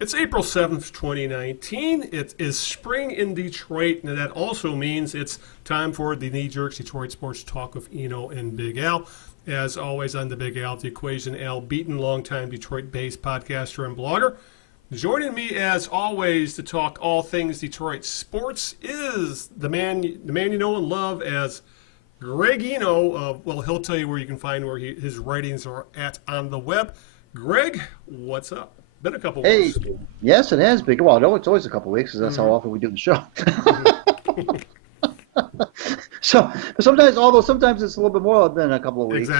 It's April 7th, 2019. It is spring in Detroit, and that also means it's time for the Knee Jerks Detroit Sports Talk with Eno and Big Al. As always, on the Big Al the Equation, Al Beaton, longtime Detroit-based podcaster and blogger. Joining me, as always, to talk all things Detroit sports is the man you know and love as Greg Eno. Well, he'll tell you where you can find his writings are at on the web. Greg, what's up? Been a couple weeks. Hey, yes, it has been. Well, no, it's always a couple weeks because that's how often we do the show. So sometimes it's a little bit more than a couple of weeks.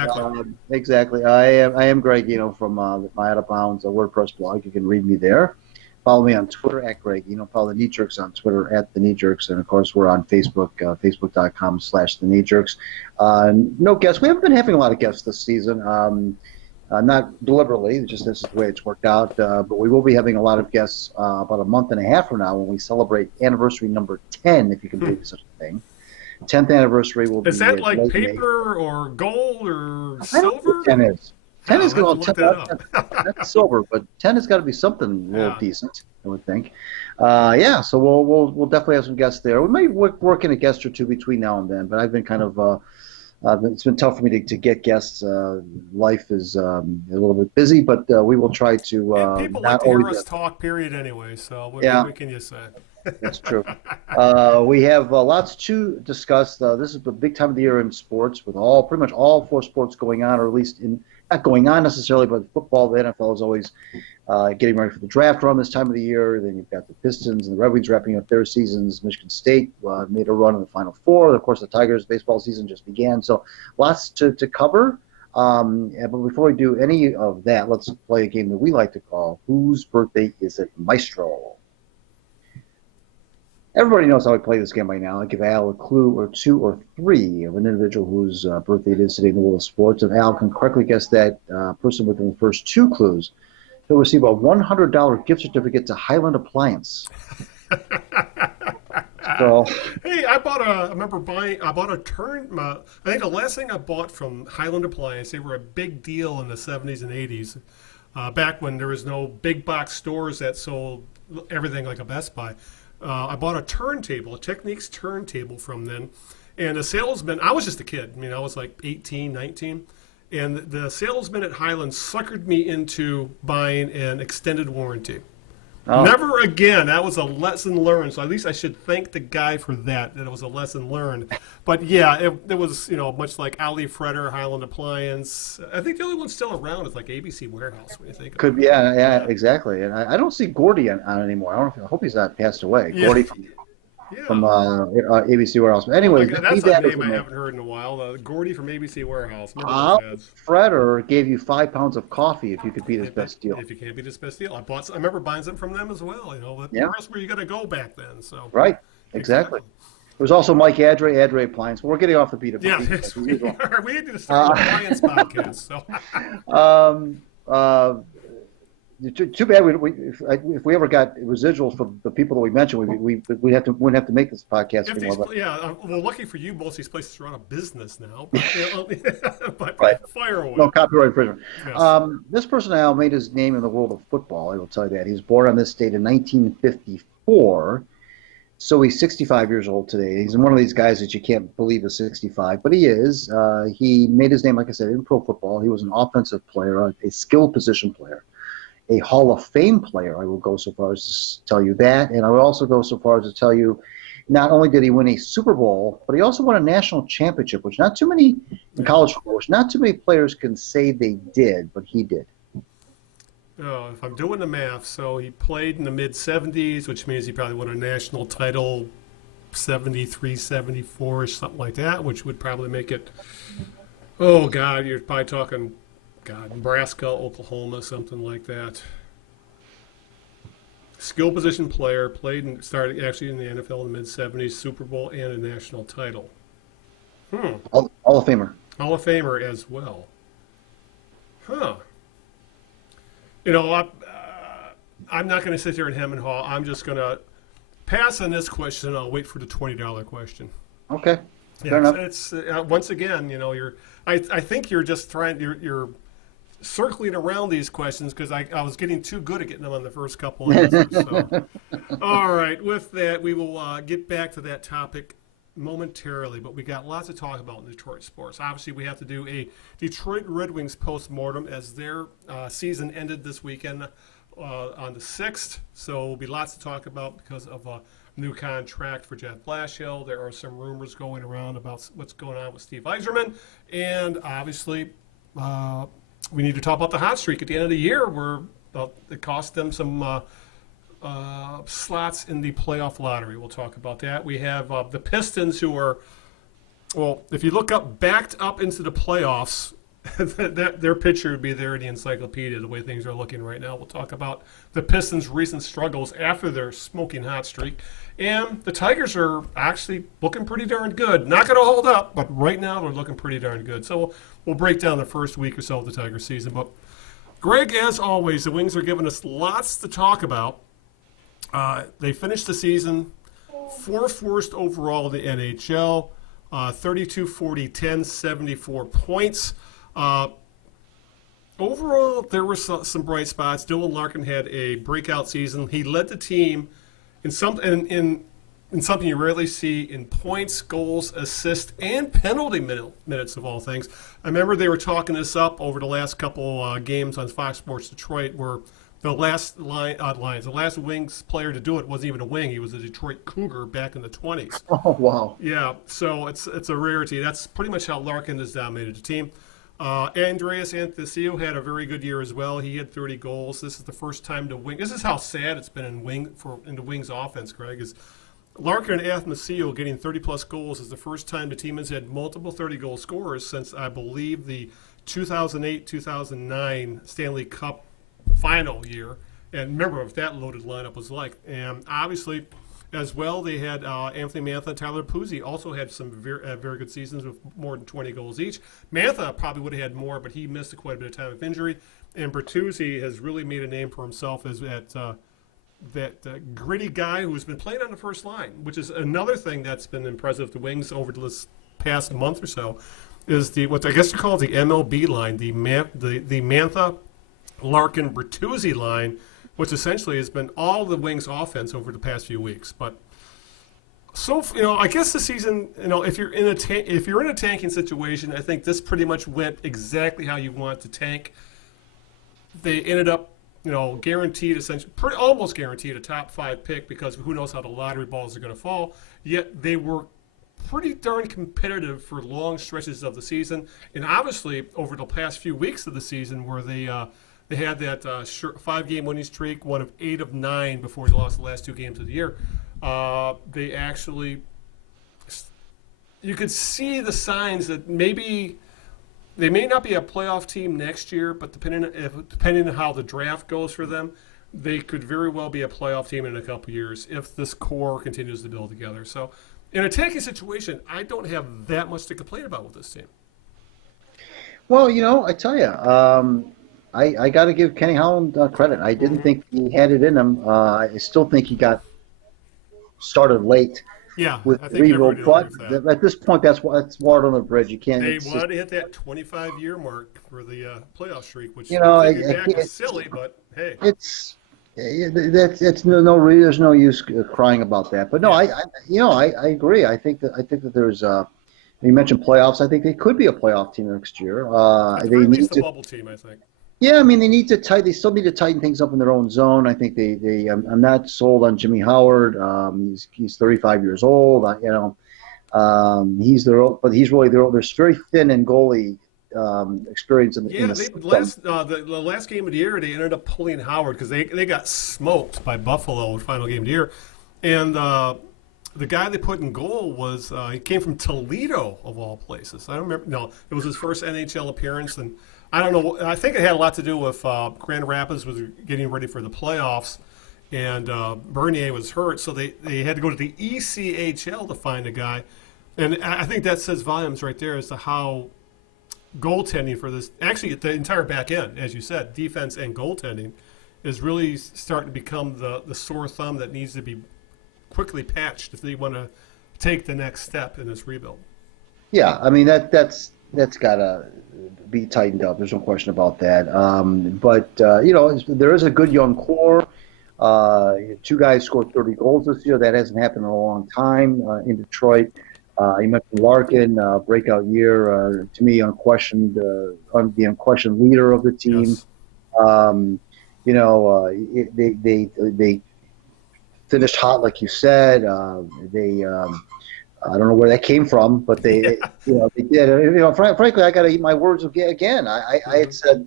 Exactly. I am Greg, from my Out of Bounds WordPress blog. You can read me there. Follow me on Twitter at Greg. Follow the Knee Jerks on Twitter at the Knee Jerks, and of course we're on Facebook, facebook.com/the Knee Jerks. No guests. We haven't been having a lot of guests this season. Not deliberately, just this is the way it's worked out. But we will be having a lot of guests about a month and a half from now when we celebrate anniversary number 10, if you can believe such a thing. 10th anniversary will be. Is that like paper or gold or silver? 10 is. 10 is going to to that's silver, but 10 has got to be something a little decent, I would think. So we'll definitely have some guests there. We may work in a guest or two between now and then, but I've been kind of. It's been tough for me to get guests. Life is a little bit busy, but we will try to. People like to hear us talk, period, anyway, so what can you say? That's true. We have lots to discuss. This is the big time of the year in sports, with pretty much all four sports going on, or at least not going on necessarily, but football, the NFL is always getting ready for the draft around this time of the year. Then you've got the Pistons and the Red Wings wrapping up their seasons. Michigan State made a run in the Final Four. Of course, the Tigers' baseball season just began. So lots to cover. But before we do any of that, let's play a game that we like to call Whose Birthday Is It, Maestro? Everybody knows how we play this game by now. I give Al a clue or two or three of an individual whose birthday it is today in the world of sports. If Al can correctly guess that person within the first two clues, he'll receive a $100 gift certificate to Highland Appliance. Hey, I bought a turn. I think the last thing I bought from Highland Appliance, they were a big deal in the 70s and 80s, back when there was no big box stores that sold everything like a Best Buy. I bought a turntable, a Techniques turntable from them, and the salesman, I was just a kid. I was like 18, 19, and the salesman at Highland suckered me into buying an extended warranty. Oh. Never again. That was a lesson learned. So at least I should thank the guy for that it was a lesson learned. But yeah, it was, much like Ali Freder, Highland Appliance. I think the only one still around is like ABC Warehouse when you think about it. Yeah, exactly. And I don't see Gordy on anymore. I hope he's not passed away. Yeah. Gordy from ABC Warehouse. But anyway, that's a name I haven't heard in a while. Gordy from ABC Warehouse. Freder gave you 5 pounds of coffee if you could beat his best deal. If you can't beat his best deal, I remember buying some from them as well. Where else were you going to go back then? So right, exactly. There was also Mike Adre Appliance. But we're getting off the beat. Yeah, we need to start an appliance podcast. So. Too bad if we ever got residuals for the people that we mentioned, we wouldn't have to make this podcast anymore. Well, lucky for you, most of these places are out of business now. But right. Fire away. No copyright infringement. Yes. This person now made his name in the world of football. I will tell you that. He was born on this date in 1954, so he's 65 years old today. He's one of these guys that you can't believe is 65, but he is. He made his name, like I said, in pro football. He was an offensive player, a skilled position player. A Hall of Fame player, I will go so far as to tell you that. And I will also go so far as to tell you not only did he win a Super Bowl, but he also won a national championship, which not too many in college football, which not too many players can say they did, but he did. Oh, if I'm doing the math, so he played in the mid-'70s, which means he probably won a national title 73, 74, or something like that, which would probably make it, oh, God, you're probably talking... Nebraska, Oklahoma, something like that. Skill position player, started actually in the NFL in the mid-'70s, Super Bowl and a national title. Hall of Famer. Hall of Famer as well. Huh. I'm not going to sit here and hem and haw. I'm just going to pass on this question, and I'll wait for the $20 question. Okay. Fair enough. It's once again, I think you're just trying. You're circling around these questions because I was getting too good at getting them on the first couple answers. So. All right, with that, we will get back to that topic momentarily, but we got lots to talk about in Detroit sports. Obviously, we have to do a Detroit Red Wings post-mortem as their season ended this weekend on the 6th, so there'll be lots to talk about because of a new contract for Jeff Blashill. There are some rumors going around about what's going on with Steve Yzerman, and obviously we need to talk about the hot streak at the end of the year where it cost them some slots in the playoff lottery. We'll talk about that. We have the Pistons who are, well, if you look up, backed up into the playoffs, their picture would be there in the encyclopedia, the way things are looking right now. We'll talk about the Pistons' recent struggles after their smoking hot streak. And the Tigers are actually looking pretty darn good. Not going to hold up, but right now they're looking pretty darn good. So we'll break down the first week or so of the Tigers season. But Greg, as always, the Wings are giving us lots to talk about. They finished the season 4th worst overall in the NHL, 32, 40, 10, 74 points. Overall, there were some bright spots. Dylan Larkin had a breakout season. He led the team in something you rarely see in points, goals, assists, and penalty minutes of all things. I remember they were talking this up over the last couple games on Fox Sports Detroit, where the last the last Wings player to do it wasn't even a wing. He was a Detroit Cougar back in the 20s. Oh, wow. Yeah, so it's a rarity. That's pretty much how Larkin has dominated the team. Andreas Athanasiou had a very good year as well. He had 30 goals. This is the first time the Wing. This is how sad it's been in the Wings offense, Greg, is Larkin and Athanasiou getting 30-plus goals is the first time the team has had multiple 30-goal scorers since, I believe, the 2008-2009 Stanley Cup final year. And remember what that loaded lineup was like. And obviously, as well, they had Anthony Mantha and Tyler Bertuzzi also had some very good seasons with more than 20 goals each. Mantha probably would have had more, but he missed quite a bit of time with injury. And Bertuzzi has really made a name for himself as that gritty guy who's been playing on the first line, which is another thing that's been impressive with the Wings over this past month or so, is what I guess you call the MLB line, the Mantha, Larkin, Bertuzzi line, which essentially has been all the Wings' offense over the past few weeks. But so I guess the season, if you're in a tanking situation, I think this pretty much went exactly how you want to tank. They ended up, guaranteed, essentially, almost guaranteed a top 5 pick because who knows how the lottery balls are going to fall. Yet they were pretty darn competitive for long stretches of the season, and obviously over the past few weeks of the season, where they had that 5-game winning streak, one of 8 of 9 before they lost the last 2 games of the year. They actually, you could see the signs that maybe they may not be a playoff team next year, but depending on how the draft goes for them, they could very well be a playoff team in a couple of years if this core continues to build together. So in a tanking situation, I don't have that much to complain about with this team. Well, I tell you, I got to give Kenny Holland credit. I didn't think he had it in him. I still think he got started late. Yeah, with I think rebuild, but that. at this point, that's water on the bridge. You can't. They wanted to hit that 25-year mark for the playoff streak, which is silly, but hey, it's there's no use crying about that. But no, I agree. I think that there's you mentioned playoffs. I think they could be a playoff team next year. At the very least, a bubble team, I think. Yeah, I mean they still need to tighten things up in their own zone. I think I'm not sold on Jimmy Howard. He's 35 years old. He's really there's very thin in goalie experience in the the last game of the year they ended up pulling Howard because they got smoked by Buffalo in final game of the year, and the guy they put in goal was he came from Toledo of all places. I don't remember. No, it was his first NHL appearance, and I don't know. I think it had a lot to do with Grand Rapids was getting ready for the playoffs, and Bernier was hurt, so they had to go to the ECHL to find a guy. And I think that says volumes right there as to how goaltending for this, actually the entire back end, as you said, defense and goaltending, is really starting to become the sore thumb that needs to be quickly patched if they want to take the next step in this rebuild. Yeah, I mean that's that's got to be tightened up. There's no question about that. But there is a good young core. Two guys scored 30 goals this year. That hasn't happened in a long time in Detroit. You mentioned Larkin, breakout year. To me, the unquestioned leader of the team. Yes. They finished hot, like you said. I don't know where that came from, but they did. Frankly, I got to eat my words again. I had said a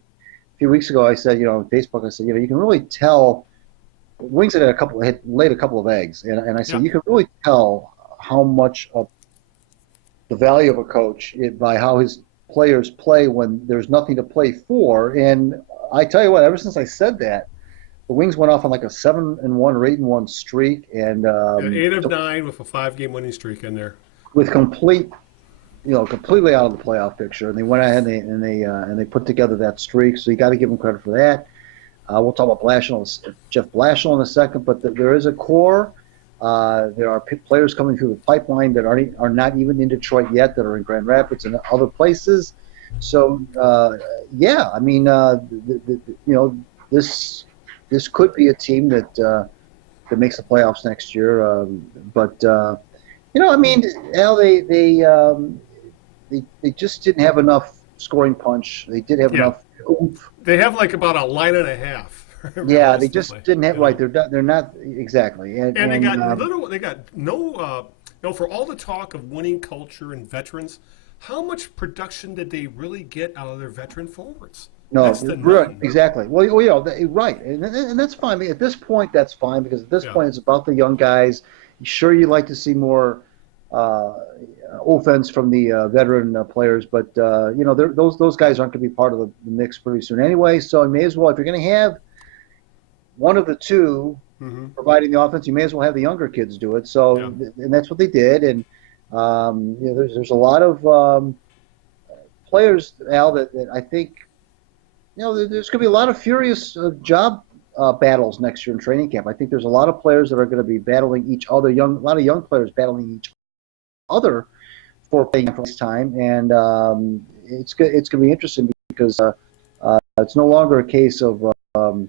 few weeks ago. I said, on Facebook, I said, you can really tell. Wings had laid a couple of eggs, and I said you can really tell how much of the value of a coach by how his players play when there's nothing to play for. And I tell you what, ever since I said that, the Wings went off on like a 7-1 or 8-1 streak, and 8 of 9 with a 5-game winning streak in there. with completely out of the playoff picture. And they went ahead and they put together that streak. So you got to give them credit for that. We'll talk about Jeff Blashill in a second, but there is a core. There are players coming through the pipeline that are not even in Detroit yet, that are in Grand Rapids and other places. So this could be a team that makes the playoffs next year. Al, they just didn't have enough scoring punch. They did have enough oomph. They have like about a line and a half. Yeah, they just didn't have right. They're not exactly. And they got for all the talk of winning culture and veterans, how much production did they really get out of their veteran forwards? No, exactly. Well, right, and that's fine. I mean, at this point, that's fine because at this point, it's about the young guys. Sure, you'd like to see more offense from the veteran players, but those guys aren't going to be part of the mix pretty soon anyway. So you may as well, if you're going to have one of the two providing the offense, you may as well have the younger kids do it. So, and that's what they did. And there's a lot of players, Al, that I think. There's going to be a lot of furious job battles next year in training camp. I think there's a lot of players that are going to be battling each other. A lot of young players battling each other for playing for this time, and it's going to be interesting because it's no longer a case of a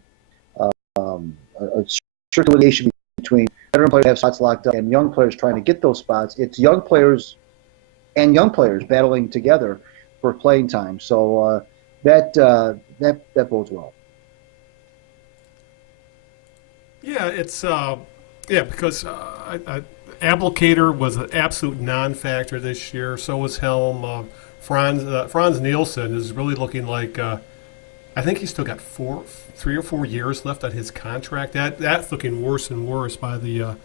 circulation between veteran players who have spots locked up and young players trying to get those spots. It's young players and young players battling together for playing time. So. That bodes well. Yeah, it's because Applicator was an absolute non-factor this year. So was Helm. Franz Nielsen is really looking like I think he's still got 3 or 4 years left on his contract. That's looking worse and worse by the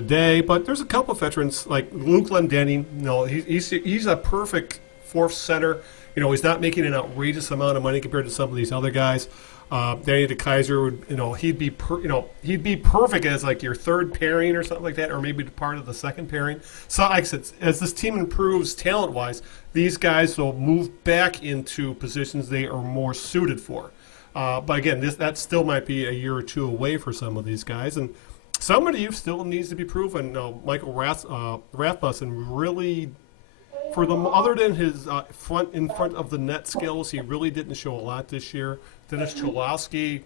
day. But there's a couple of veterans like Luke Glendening. He's a perfect fourth center. He's not making an outrageous amount of money compared to some of these other guys. Danny DeKaiser would, he'd be perfect as like your third pairing or something like that, or maybe part of the second pairing. So, like I said, as this team improves talent-wise, these guys will move back into positions they are more suited for. But again, that still might be a year or two away for some of these guys, and some of the youth still needs to be proven. Michael Rathbussen really. Other than his in front of the net skills, he really didn't show a lot this year. Dennis Cholowski,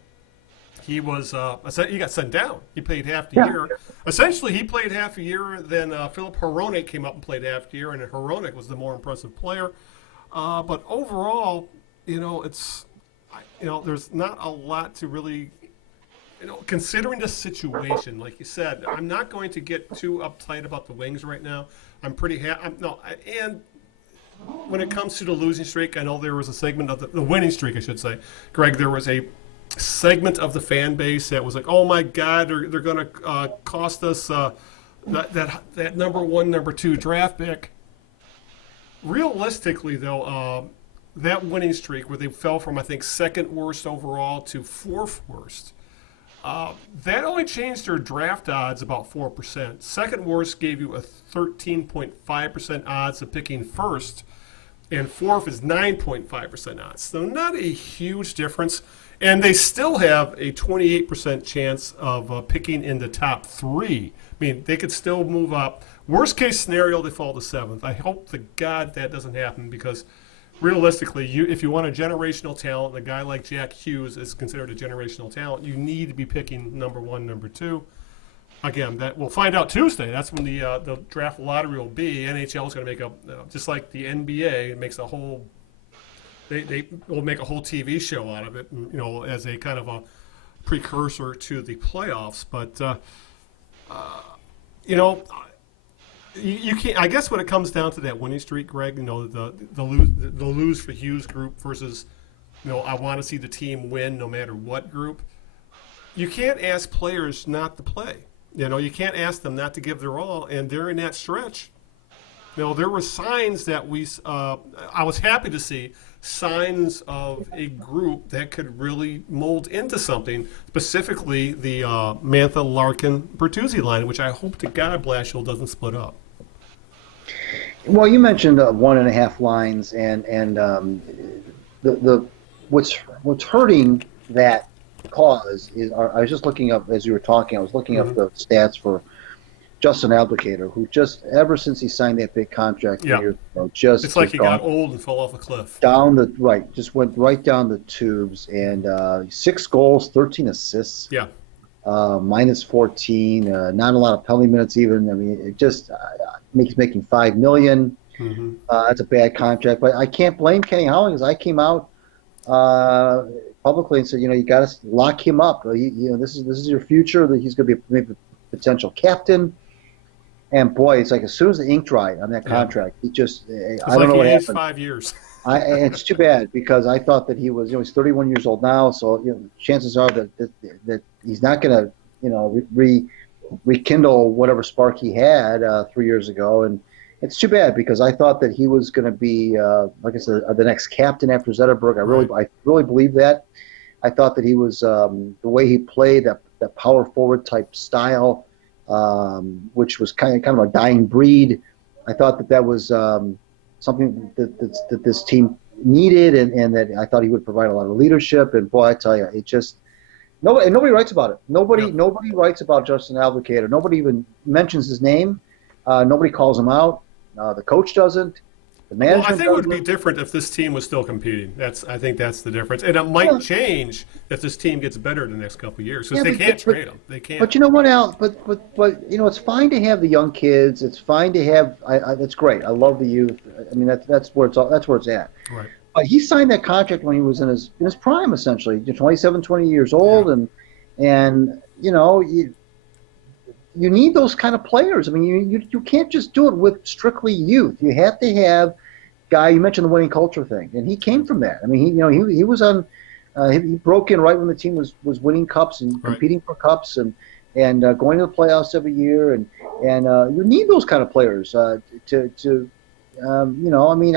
he got sent down. He played half the year. Essentially, he played half a year. Then Philip Hronek came up and played half the year, and Hronek was the more impressive player. But overall, there's not a lot to really. Considering the situation, like you said, I'm not going to get too uptight about the Wings right now. I'm pretty happy. And when it comes to the losing streak, I know there was a segment of the winning streak, I should say. Greg, there was a segment of the fan base that was like, "Oh my God, they're going to cost us that number 1, number 2 draft pick." Realistically, though, that winning streak where they fell from I think second worst overall to fourth worst. That only changed their draft odds about 4%. Second worst gave you a 13.5% odds of picking first, and fourth is 9.5% odds. So not a huge difference. And they still have a 28% chance of picking in the top 3. I mean, they could still move up. Worst case scenario, they fall to 7th. I hope to God that doesn't happen because realistically, if you want a generational talent, a guy like Jack Hughes is considered a generational talent, you need to be picking number 1, number 2. Again, that we'll find out Tuesday. That's when the draft lottery will be. NHL is going to make just like the NBA, it makes a whole. They will make a whole TV show out of it, as a kind of a precursor to the playoffs. But you can't. I guess when it comes down to that winning streak, Greg, the lose for Hughes group versus, I want to see the team win no matter what group. You can't ask players not to play. You can't ask them not to give their all, and during that stretch, there were signs that I was happy to see signs of a group that could really mold into something, specifically the Mantha, Larkin, Bertuzzi line, which I hope to God Blashill doesn't split up. Well, you mentioned 1.5 lines, and the what's hurting that cause is I was just looking up as you were talking. I was looking up the stats for Justin Abdelkader, who just ever since he signed that big contract 3 years ago, it's like he got old and fell off a cliff. Just went right down the tubes, and 6 goals, 13 assists. Yeah. Minus 14, not a lot of penalty minutes even. I mean, it just he's making $5 million. That's a bad contract, but I can't blame Kenny Howling because I came out publicly and said, you got to lock him up. This is your future. That he's going to be maybe a potential captain. And boy, it's like as soon as the ink dried on that contract, I don't know what happened. 5 years. It's too bad because I thought that he was, he's 31 years old now, so chances are that he's not going to, rekindle whatever spark he had 3 years ago, and it's too bad because I thought that he was going to be, like I said, the next captain after Zetterberg. I really believe that. I thought that he was the way he played that power forward type style, which was kind of a dying breed. I thought that was something that this team needed, and that I thought he would provide a lot of leadership. And boy, I tell you, it just nobody writes about it. Nobody writes about Justin Abdelkader. Nobody even mentions his name. Nobody calls him out. The coach doesn't. The management. Well, I think it would be different if this team was still competing. I think that's the difference, and it might change if this team gets better in the next couple of years because they can't trade them. They can't. But you know what, Al? But it's fine to have the young kids. It's fine to have. That's great. I love the youth. I mean, that's where it's at. Right. But he signed that contract when he was in his prime, essentially. 27, 20 years old, and you need those kind of players. I mean, you can't just do it with strictly youth. You have to have guy. You mentioned the winning culture thing, and he came from that. I mean, he was on. He broke in right when the team was winning cups and competing for cups and going to the playoffs every year. And you need those kind of players to I mean,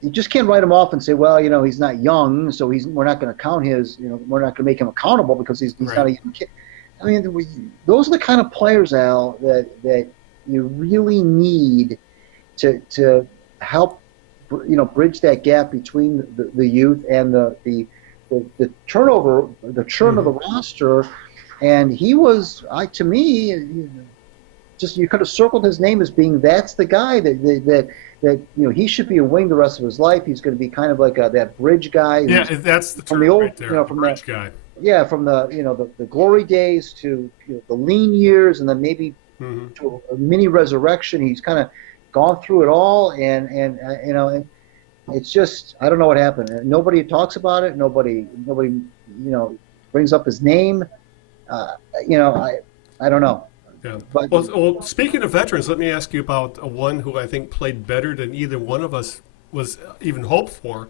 you just can't write him off and say, well, he's not young, so we're not going to count his. We're not going to make him accountable because he's not a young kid. I mean, those are the kind of players, Al, that you really need to help, bridge that gap between the youth and the turnover, the churn of the roster. And he was, to me, just you could have circled his name as being that's the guy that he should be a wing the rest of his life. He's going to be kind of like that bridge guy. Yeah, that's the term from the old, right there, from bridge guy. Yeah, from the glory days to the lean years, and then maybe to a mini resurrection. He's kind of gone through it all, and it's just I don't know what happened. Nobody talks about it. Nobody brings up his name. I don't know. Yeah. But, well, speaking of veterans, let me ask you about one who I think played better than either one of us was even hoped for.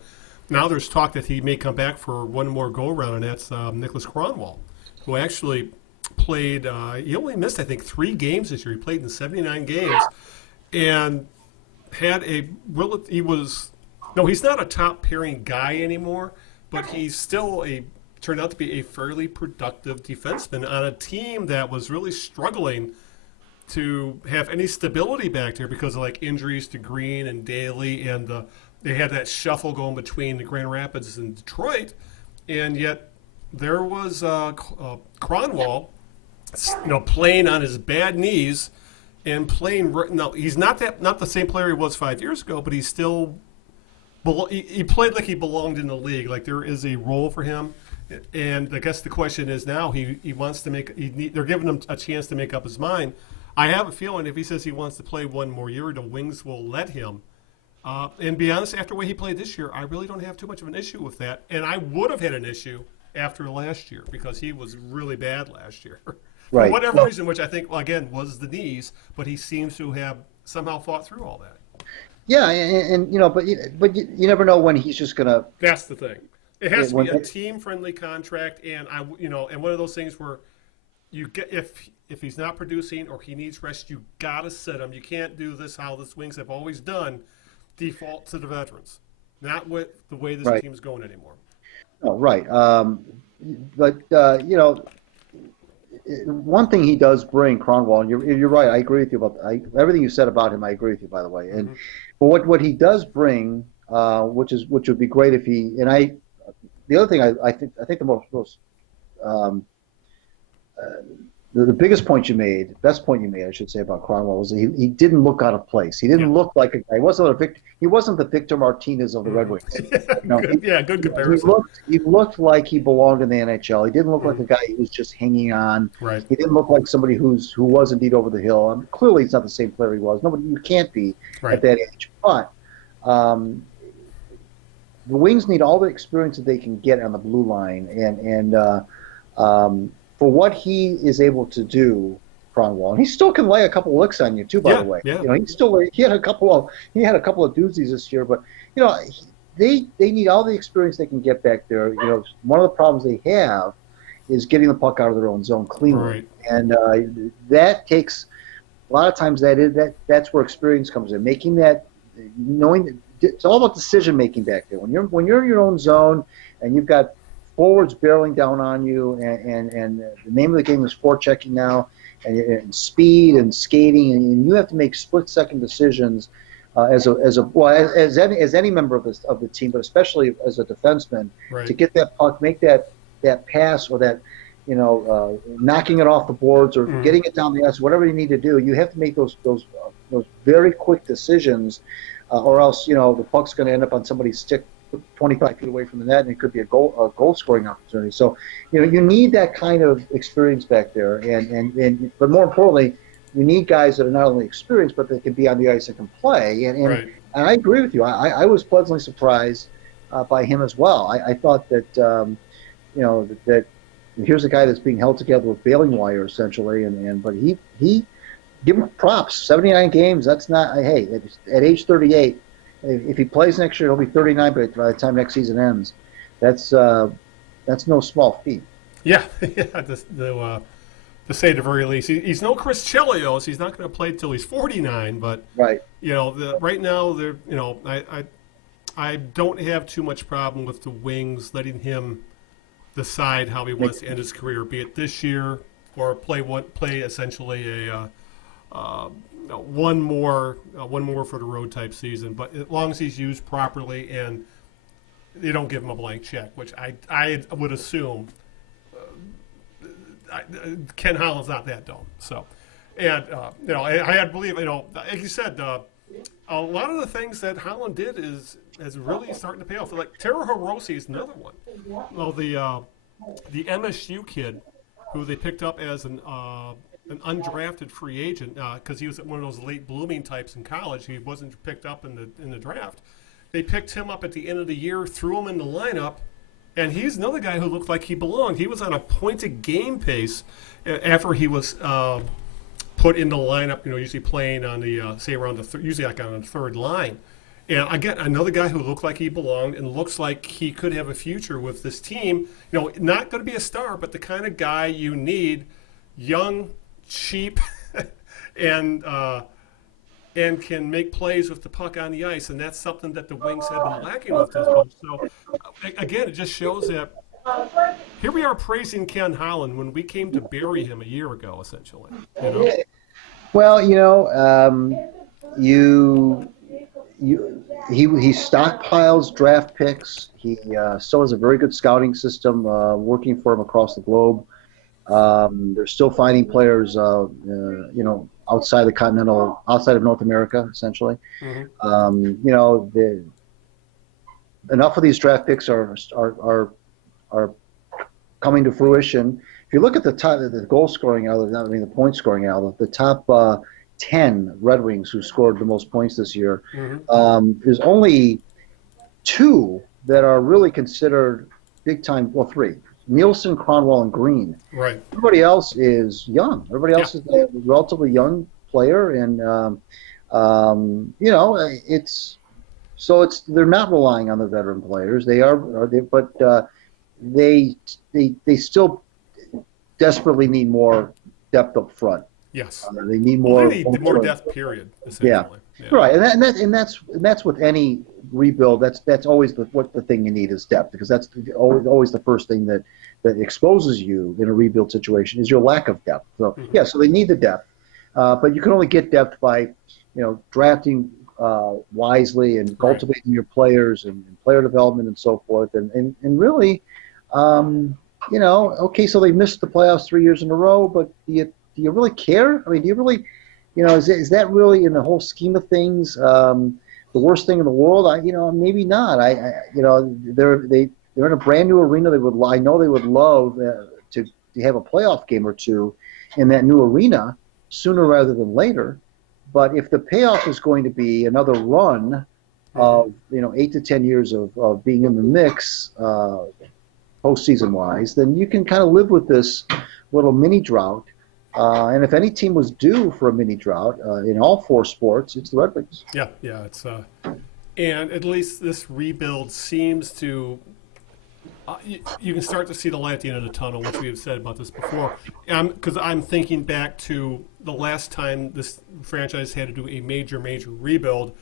Now there's talk that he may come back for one more go-around, and that's Nicholas Kronwall, who actually played he only missed, I think, 3 games this year. He played in 79 games and had he's not a top-pairing guy anymore, but he's still turned out to be a fairly productive defenseman on a team that was really struggling to have any stability back there because of injuries to Green and Daly, and they had that shuffle going between the Grand Rapids and Detroit. and yet there was Cronwall, playing on his bad knees and playing. No, he's not the same player he was 5 years ago, but he's still. He played like he belonged in the league. Like there is a role for him, and I guess the question is now he wants to make. They're giving him a chance to make up his mind. I have a feeling if he says he wants to play one more year, the Wings will let him. And be honest, after the way he played this year, I really don't have too much of an issue with that. And I would have had an issue after last year because he was really bad last year. Right. For whatever reason, which I think, again, was the knees, but he seems to have somehow fought through all that. Yeah, and but you never know when he's just gonna. That's the thing. It has to be a team-friendly contract, and and one of those things where you get if he's not producing or he needs rest, you gotta sit him. You can't do this how the Wings have always done, default to the veterans. Not with the way this team is going anymore. Oh, right. But one thing he does bring, Cronwall, and you're right. I agree with you about everything you said about him. I agree with you, by the way. And but what he does bring, which would be great if he and I. The other thing I think the most the biggest point you made, best point you made, I should say, about Cronwall was that he didn't look out of place. He didn't look like a guy. He wasn't the Victor Martinez of the Red Wings. Good comparison. He looked like he belonged in the NHL. He didn't look like a guy who was just hanging on. Right. He didn't look like somebody who was indeed over the hill. Clearly, he's not the same player he was. You can't be at that age. But the Wings need all the experience that they can get on the blue line, and for what he is able to do, Cronwall, and he still can lay a couple licks on you too. By the way, he had a couple of doozies this year, but they need all the experience they can get back there. One of the problems they have is getting the puck out of their own zone cleanly, and that takes a lot of times. That's where experience comes in, making that, knowing that it's all about decision making back there. When you're in your own zone and you've got forwards barreling down on you, and the name of the game is forechecking now, and speed and skating, and you have to make split-second decisions as any member of the team, but especially as a defenseman, to get that puck, make that pass, or that knocking it off the boards or getting it down the ice, whatever you need to do. You have to make those very quick decisions, or else the puck's going to end up on somebody's stick 25 feet away from the net, and it could be a goal scoring opportunity. So, you need that kind of experience back there, but more importantly, you need guys that are not only experienced, but that can be on the ice and can play. And I agree with you. I was pleasantly surprised by him as well. I thought that that here's a guy that's being held together with baling wire essentially, but he give him props. 79 games. That's not at age 38. If he plays next year, he'll be 39 by the time next season ends. That's no small feat. Yeah, to say the very least. He's no Chris Chelios. He's not going to play till he's 49. But right now, I don't have too much problem with the Wings letting him decide how he wants to end his career, be it this year or play essentially a. One more for the road type season, but as long as he's used properly and they don't give him a blank check, which I would assume Ken Holland's not that dumb. So, and I believe like you said, a lot of the things that Holland did is really starting to pay off. Like Taro Hirose is another one. Well, the MSU kid who they picked up as an undrafted free agent because he was one of those late blooming types in college. He wasn't picked up in the draft. They picked him up at the end of the year, threw him in the lineup, and he's another guy who looked like he belonged. He was on a pointed game pace after he was put in the lineup. Usually playing on the say around usually like on the third line. And again, another guy who looked like he belonged and looks like he could have a future with this team. Not going to be a star, but the kind of guy you need, young, cheap, and can make plays with the puck on the ice, and that's something that the Wings have been lacking with this one. So, again, it just shows that here we are praising Ken Holland when we came to bury him a year ago, essentially. Well, he stockpiles draft picks. He still has a very good scouting system working for him across the globe. They're still finding players, outside of North America, essentially. Enough of these draft picks are coming to fruition. If you look at the goal scoring the point scoring out, the top 10 Red Wings who scored the most points this year, there's only 2 that are really considered big time. Well, 3: Nielsen, Cronwall, and Green. Right. Everybody else is young. Everybody else is a relatively young player, and they're not relying on the veteran players. They still desperately need more depth up front. Yes. They need more. They need more depth. Period. Essentially. Yeah. Right, and that's with any rebuild. That's always the thing you need is depth, because that's always the first thing that exposes you in a rebuild situation is your lack of depth. So so they need the depth, but you can only get depth by drafting wisely and cultivating your players and player development and so forth, and really. So they missed the playoffs 3 years in a row, but do you really care? I mean, do you really, is that really in the whole scheme of things the worst thing in the world? Maybe not. They're in a brand new arena. I know they would love to have a playoff game or two in that new arena sooner rather than later. But if the payoff is going to be another run of 8 to 10 years of being in the mix, postseason wise, then you can kind of live with this little mini drought. And if any team was due for a mini drought in all 4 sports, it's the Red Wings. Yeah, it's and at least this rebuild seems to. You can start to see the light at the end of the tunnel, which we have said about this before. Because I'm thinking back to the last time this franchise had to do a major rebuild,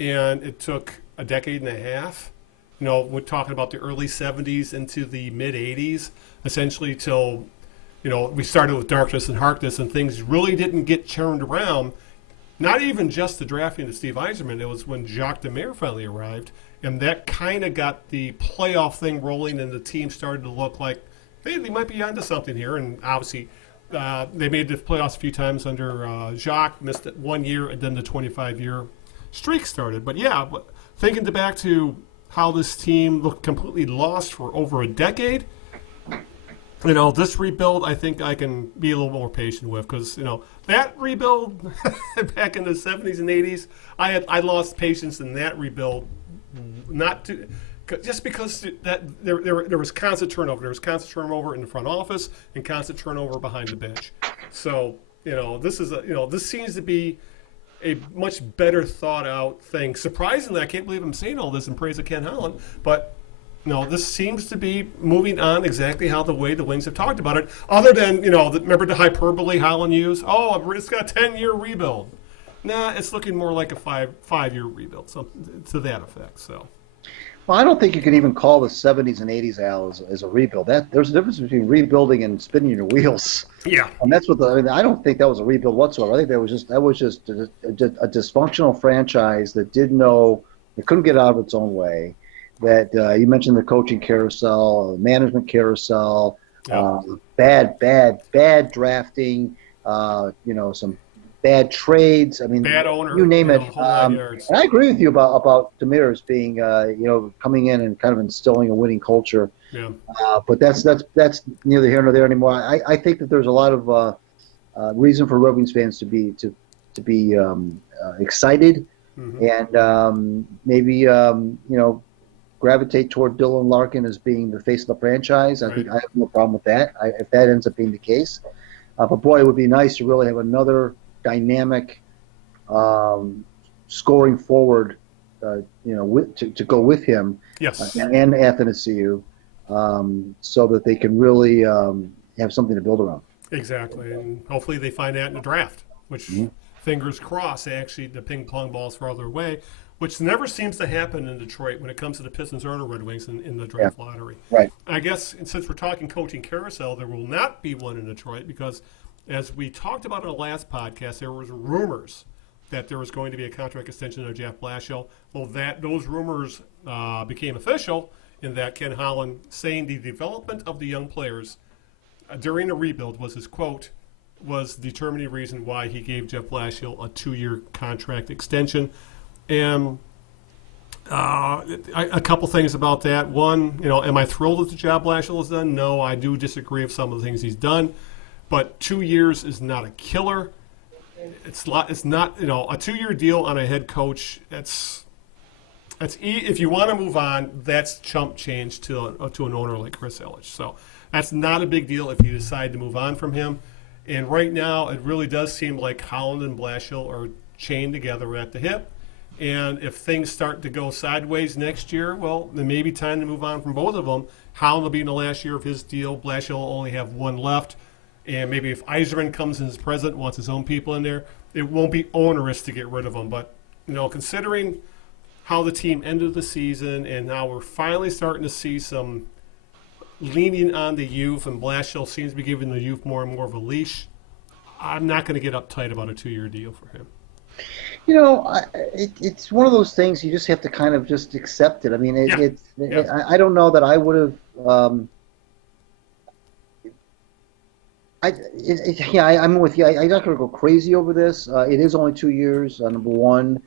and it took a decade and a half. We're talking about the early 70s into the mid 80s, essentially till, we started with Darkness and Harkness, and things really didn't get churned around. Not even just the drafting of Steve Yzerman. It was when Jacques Demers finally arrived, and that kind of got the playoff thing rolling, and the team started to look like, hey, they might be onto something here. And obviously, they made the playoffs a few times under Jacques, missed it 1 year, and then the 25-year streak started. But thinking back to how this team looked completely lost for over a decade. This rebuild, I think I can be a little more patient with, because that rebuild back in the 70s and 80s, I lost patience in that rebuild, just because that there was constant turnover. There was constant turnover in the front office and constant turnover behind the bench. So this seems to be a much better thought out thing. Surprisingly, I can't believe I'm saying all this in praise of Ken Holland, but this seems to be moving on exactly how the way the Wings have talked about it. Other than remember the hyperbole Holland used? Oh, it's got a 10-year rebuild. Nah, it's looking more like a five-year rebuild, something to that effect. So. Well, I don't think you can even call the 70s and 80s, Al, as a rebuild. There's a difference between rebuilding and spinning your wheels. Yeah. And that's what I don't think that was a rebuild whatsoever. I think that was just a dysfunctional franchise that didn't know, it couldn't get out of its own way. That you mentioned the coaching carousel, the management carousel, bad drafting, some bad trades. I mean, bad owner. You name it. And I agree with you about Demers being, coming in and kind of instilling a winning culture. Yeah. But that's neither here nor there anymore. I think that there's a lot of reason for Red Wings fans to be excited, and maybe gravitate toward Dylan Larkin as being the face of the franchise. I think I have no problem with that. If that ends up being the case, but boy, it would be nice to really have another dynamic, scoring forward, to go with him, and Athanasiou, so that they can really have something to build around. Exactly, and hopefully they find that in the draft, which fingers crossed, actually the ping pong balls farther away, which never seems to happen in Detroit when it comes to the Pistons or the Red Wings in the draft lottery. Right. I guess since we're talking coaching carousel, there will not be one in Detroit because, as we talked about in the last podcast, there was rumors that there was going to be a contract extension of Jeff Blashill. Well, those rumors became official in that Ken Holland saying the development of the young players during the rebuild was his quote, was the determining reason why he gave Jeff Blashill a 2-year contract extension. And a couple things about that. One, am I thrilled with the job Blashill has done? No, I do disagree with some of the things he's done. But 2 years is not a killer. It's not, a 2-year deal on a head coach. If you want to move on, that's chump change to an owner like Chris Ilitch. So that's not a big deal if you decide to move on from him. And right now, it really does seem like Holland and Blashill are chained together at the hip. And if things start to go sideways next year, well, then maybe time to move on from both of them. Holland will be in the last year of his deal. Blashill will only have one left. And maybe if Yzerman comes in as president, wants his own people in there, it won't be onerous to get rid of him. But, considering how the team ended the season and now we're finally starting to see some leaning on the youth, and Blashill seems to be giving the youth more and more of a leash, I'm not going to get uptight about a 2-year deal for him. It's one of those things you just have to kind of just accept it. I mean, I don't know that I would have. I'm with you. I'm not going to go crazy over this. It is only 2 years, number one.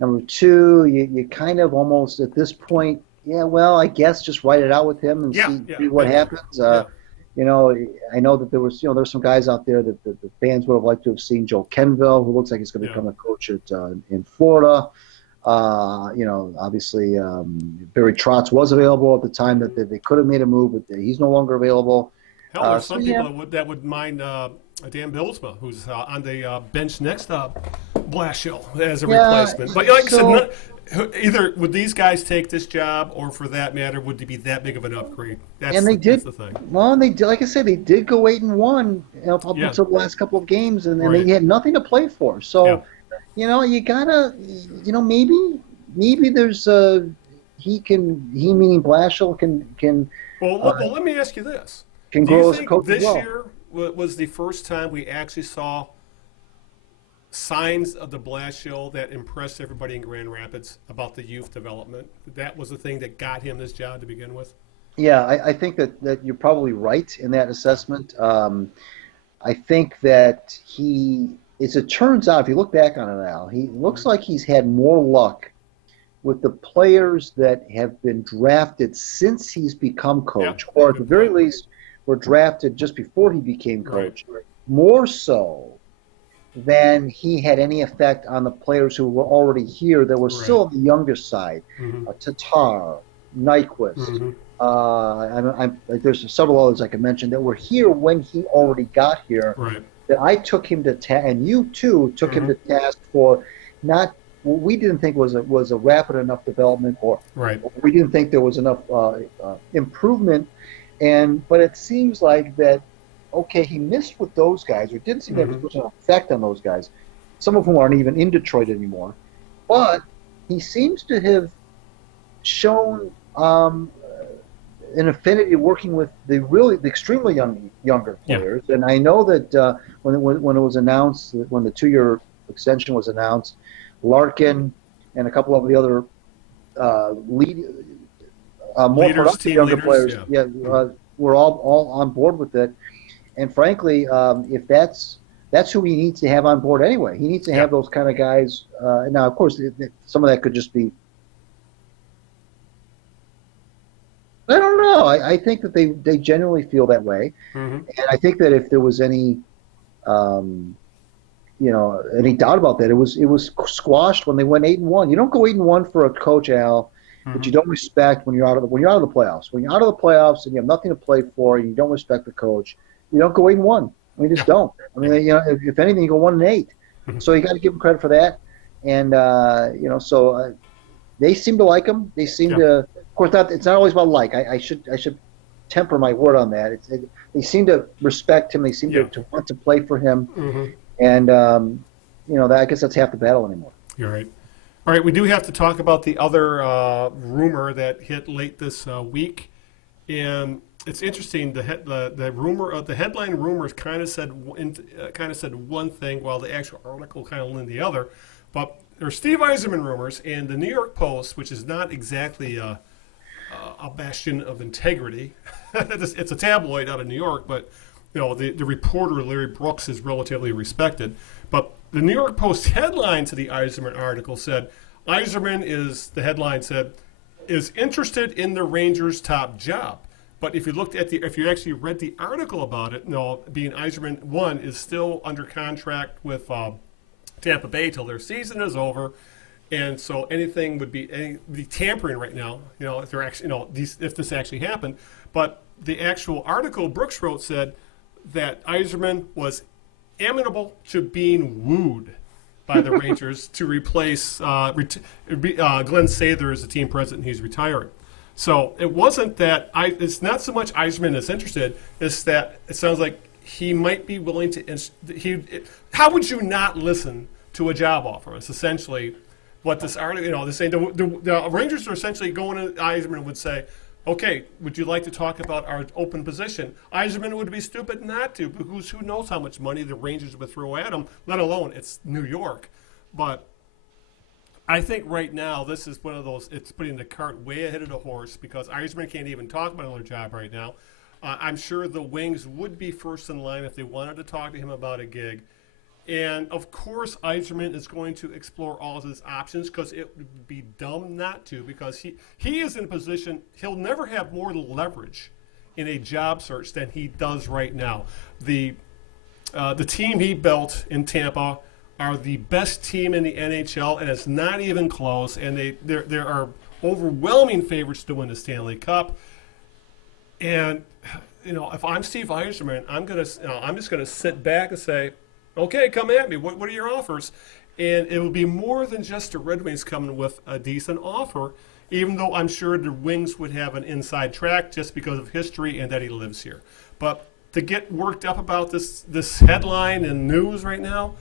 Number two, you kind of almost at this point, I guess just write it out with him and see what happens. I know that there was some guys out there that the fans would have liked to have seen. Joe Kenville, who looks like he's going to become a coach in Florida. Obviously, Barry Trotz was available at the time that they could have made a move, but he's no longer available. Hell, there's some people that would mind Dan Bilsma, who's on the bench next to Blashill as a replacement. But like I said, either would these guys take this job, or for that matter, would it be that big of an upgrade? That's the thing. Well, and they did, like I said, they did go 8-1 up until the last couple of games, and they had nothing to play for. So, you gotta, maybe there's he meaning Blashill can. Well, let me ask you this. Can Do you grow as a think coach this as well. year was the first time we actually saw signs of the Blashill that impressed everybody in Grand Rapids about the youth development? That was the thing that got him this job to begin with? Yeah, I think that you're probably right in that assessment. I think that as it turns out, if you look back on it now, he looks like he's had more luck with the players that have been drafted since he's become coach, or at the very least were drafted just before he became coach, more so than he had any effect on the players who were already here that were still on the younger side. Tatar, Nyquist, there's several others I can mention that were here when he already got here, that I took him to task, and you too took him to task for not what we didn't think was a rapid enough development, or we didn't think there was enough improvement. But it seems like that, okay, he missed with those guys, or didn't seem to have an effect on those guys, some of whom aren't even in Detroit anymore. But he seems to have shown an affinity working with the extremely younger players. And I know that when it was announced, when the 2-year extension was announced, Larkin and a couple of the other more productive younger players, we're all on board with it. And frankly, if that's who he needs to have on board anyway. He needs to have those kind of guys. Now, of course, some of that could just be. I don't know. I think that they genuinely feel that way, and I think that if there was any doubt about that, it was squashed when they went 8-1. You don't go 8-1 for a coach, Al, that you don't respect when you're out of the playoffs. When you're out of the playoffs and you have nothing to play for, and you don't respect the coach, you don't go 8-1. I mean, just don't. I mean, if anything, you go 1-8. So you got to give them credit for that. And so they seem to like him. They seem to. Of course, it's not always about like. I should temper my word on that. They seem to respect him. They seem to want to play for him. And I guess that's half the battle anymore. You're right. All right, we do have to talk about the other rumor that hit late this week, and it's interesting. The rumor, the headline rumors kind of said one thing, while the actual article kind of leaned the other. But there's Steve Yzerman rumors, and the New York Post, which is not exactly a bastion of integrity. It's a tabloid out of New York, but the reporter Larry Brooks is relatively respected. But the New York Post headline to the Yzerman article said, Yzerman is interested in the Rangers' top job. But if you actually read the article about it, being Yzerman one is still under contract with Tampa Bay till their season is over, and so anything would be the tampering right now. If they're actually, if this actually happened, but the actual article Brooks wrote said that Yzerman was amenable to being wooed by the Rangers to replace Glenn Sather as the team president. He's retiring. So it wasn't that it's not so much Yzerman is interested. It's that it sounds like he might be willing to. How would you not listen to a job offer? It's essentially what this article. This saying the Rangers are essentially going to Yzerman would say, "Okay, would you like to talk about our open position?" Yzerman would be stupid not to, because who knows how much money the Rangers would throw at him. Let alone it's New York, but. I think right now this is one of those, it's putting the cart way ahead of the horse because Yzerman can't even talk about another job right now. I'm sure the Wings would be first in line if they wanted to talk to him about a gig. And, of course, Yzerman is going to explore all of his options because it would be dumb not to, because he is in a position, he'll never have more leverage in a job search than he does right now. The team he built in Tampa are the best team in the NHL, and it's not even close. And there are overwhelming favorites to win the Stanley Cup. And if I'm Steve Yzerman, I'm just gonna sit back and say, okay, come at me. What are your offers? And it will be more than just the Red Wings coming with a decent offer, even though I'm sure the Wings would have an inside track just because of history and that he lives here. But to get worked up about this headline and news right now.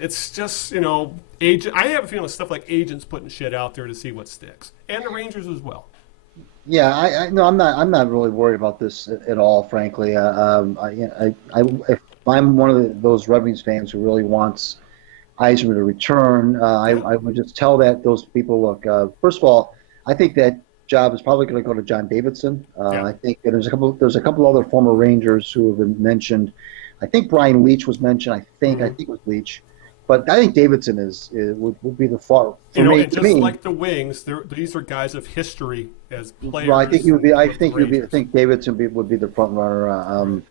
It's just, agent. I have a feeling it's stuff like agents putting shit out there to see what sticks, and the Rangers as well. Yeah, no, I'm not really worried about this at all, frankly. If I'm one of those Red Wings fans who really wants Yzerman to return, I would just tell those people, look. First of all, I think that job is probably going to go to John Davidson. I think that there's a couple other former Rangers who have been mentioned. I think Brian Leach was mentioned. I think it was Leach. But I think Davidson would be the far for me. And just like the Wings, these are guys of history as players. Well, I think Davidson would be the front runner.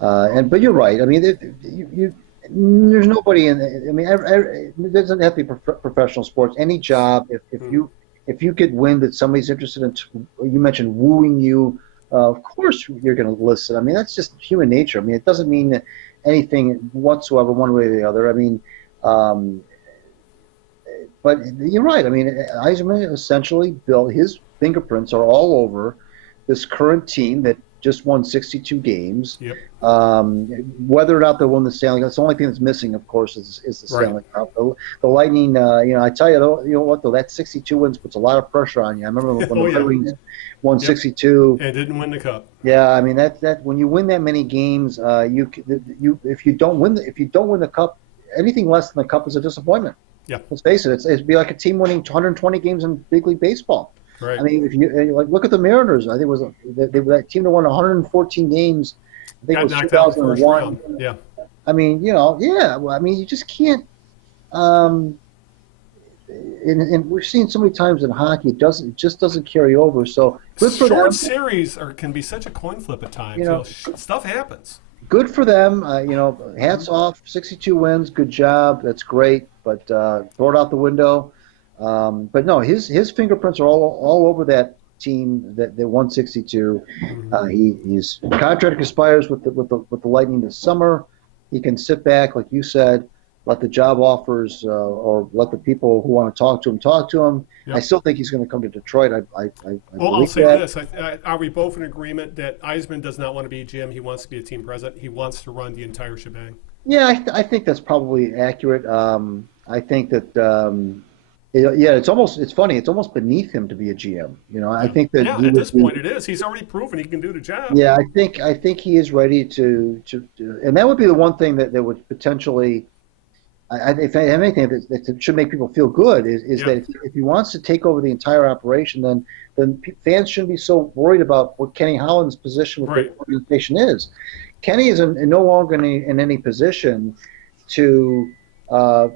But you're right. I mean, there's nobody in. I mean, it doesn't have to be professional sports. Any job, if you could win that somebody's interested in. You mentioned wooing you. Of course, you're going to listen. I mean, that's just human nature. I mean, it doesn't mean anything whatsoever, one way or the other. I mean. But you're right. I mean, Yzerman essentially built his fingerprints are all over this current team that just won 62 games. Yep. Whether or not they won the Stanley Cup, that's the only thing that's missing, of course, is the Stanley Cup. The Lightning, I tell you, what, though, that 62 wins puts a lot of pressure on you. I remember when the Red Wings won 62. And didn't win the cup. Yeah, I mean that when you win that many games, if you don't win the cup. Anything less than the cup is a disappointment. Yeah. Let's face it. It'd be like a team winning 120 games in big league baseball. Right. I mean, if you look at the Mariners, I think it was that team that won 114 games. I think it was 2001. Yeah. I mean, Well, I mean, you just can't. And we've seen so many times in hockey, it just doesn't carry over. So good for them. Short series can be such a coin flip at times. Stuff happens. Good for them. Hats off. 62 wins. Good job. That's great. But throw it out the window. But no, his fingerprints are all over that team that won 62. His contract expires with the Lightning this summer. He can sit back, like you said, let the job offers or let the people who want to talk to him. Yep. I still think he's going to come to Detroit. I'll say this. Are we both in agreement that Yzerman does not want to be a GM? He wants to be a team president. He wants to run the entire shebang. Yeah, I think that's probably accurate. I think that, it's funny. It's almost beneath him to be a GM. I think that at this point it is. He's already proven he can do the job. Yeah, I think he is ready to and that would be the one thing that would potentially. if anything, it should make people feel good is Yeah. that if he wants to take over the entire operation, then fans shouldn't be so worried about what Kenny Holland's position with Right. the organization is. Kenny is no longer in any position to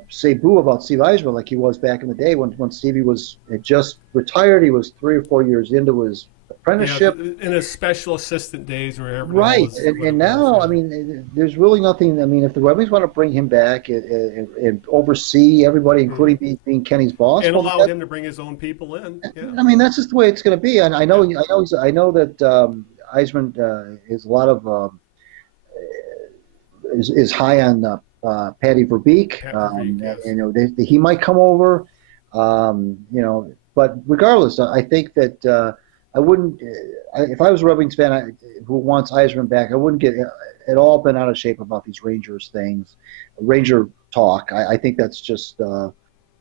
say boo about Steve Eisman like he was back in the day when Stevie had just retired. He was 3 or 4 years into his apprenticeship. Yeah, in his special assistant days or whatever. Right, and now, I mean, there's really nothing. I mean, if the Red Wings want to bring him back and oversee everybody, including being Kenny's boss, and well, allow him to bring his own people in. Yeah. I mean, that's just the way it's going to be. And I know that Eisman is a lot of is high on Patty Verbeek. Yes. He might come over. But regardless, I think that. I wouldn't, if I was a Red Wings fan who wants Eisman back, I wouldn't get at all bent out of shape about these Rangers things, Ranger talk. I think that's just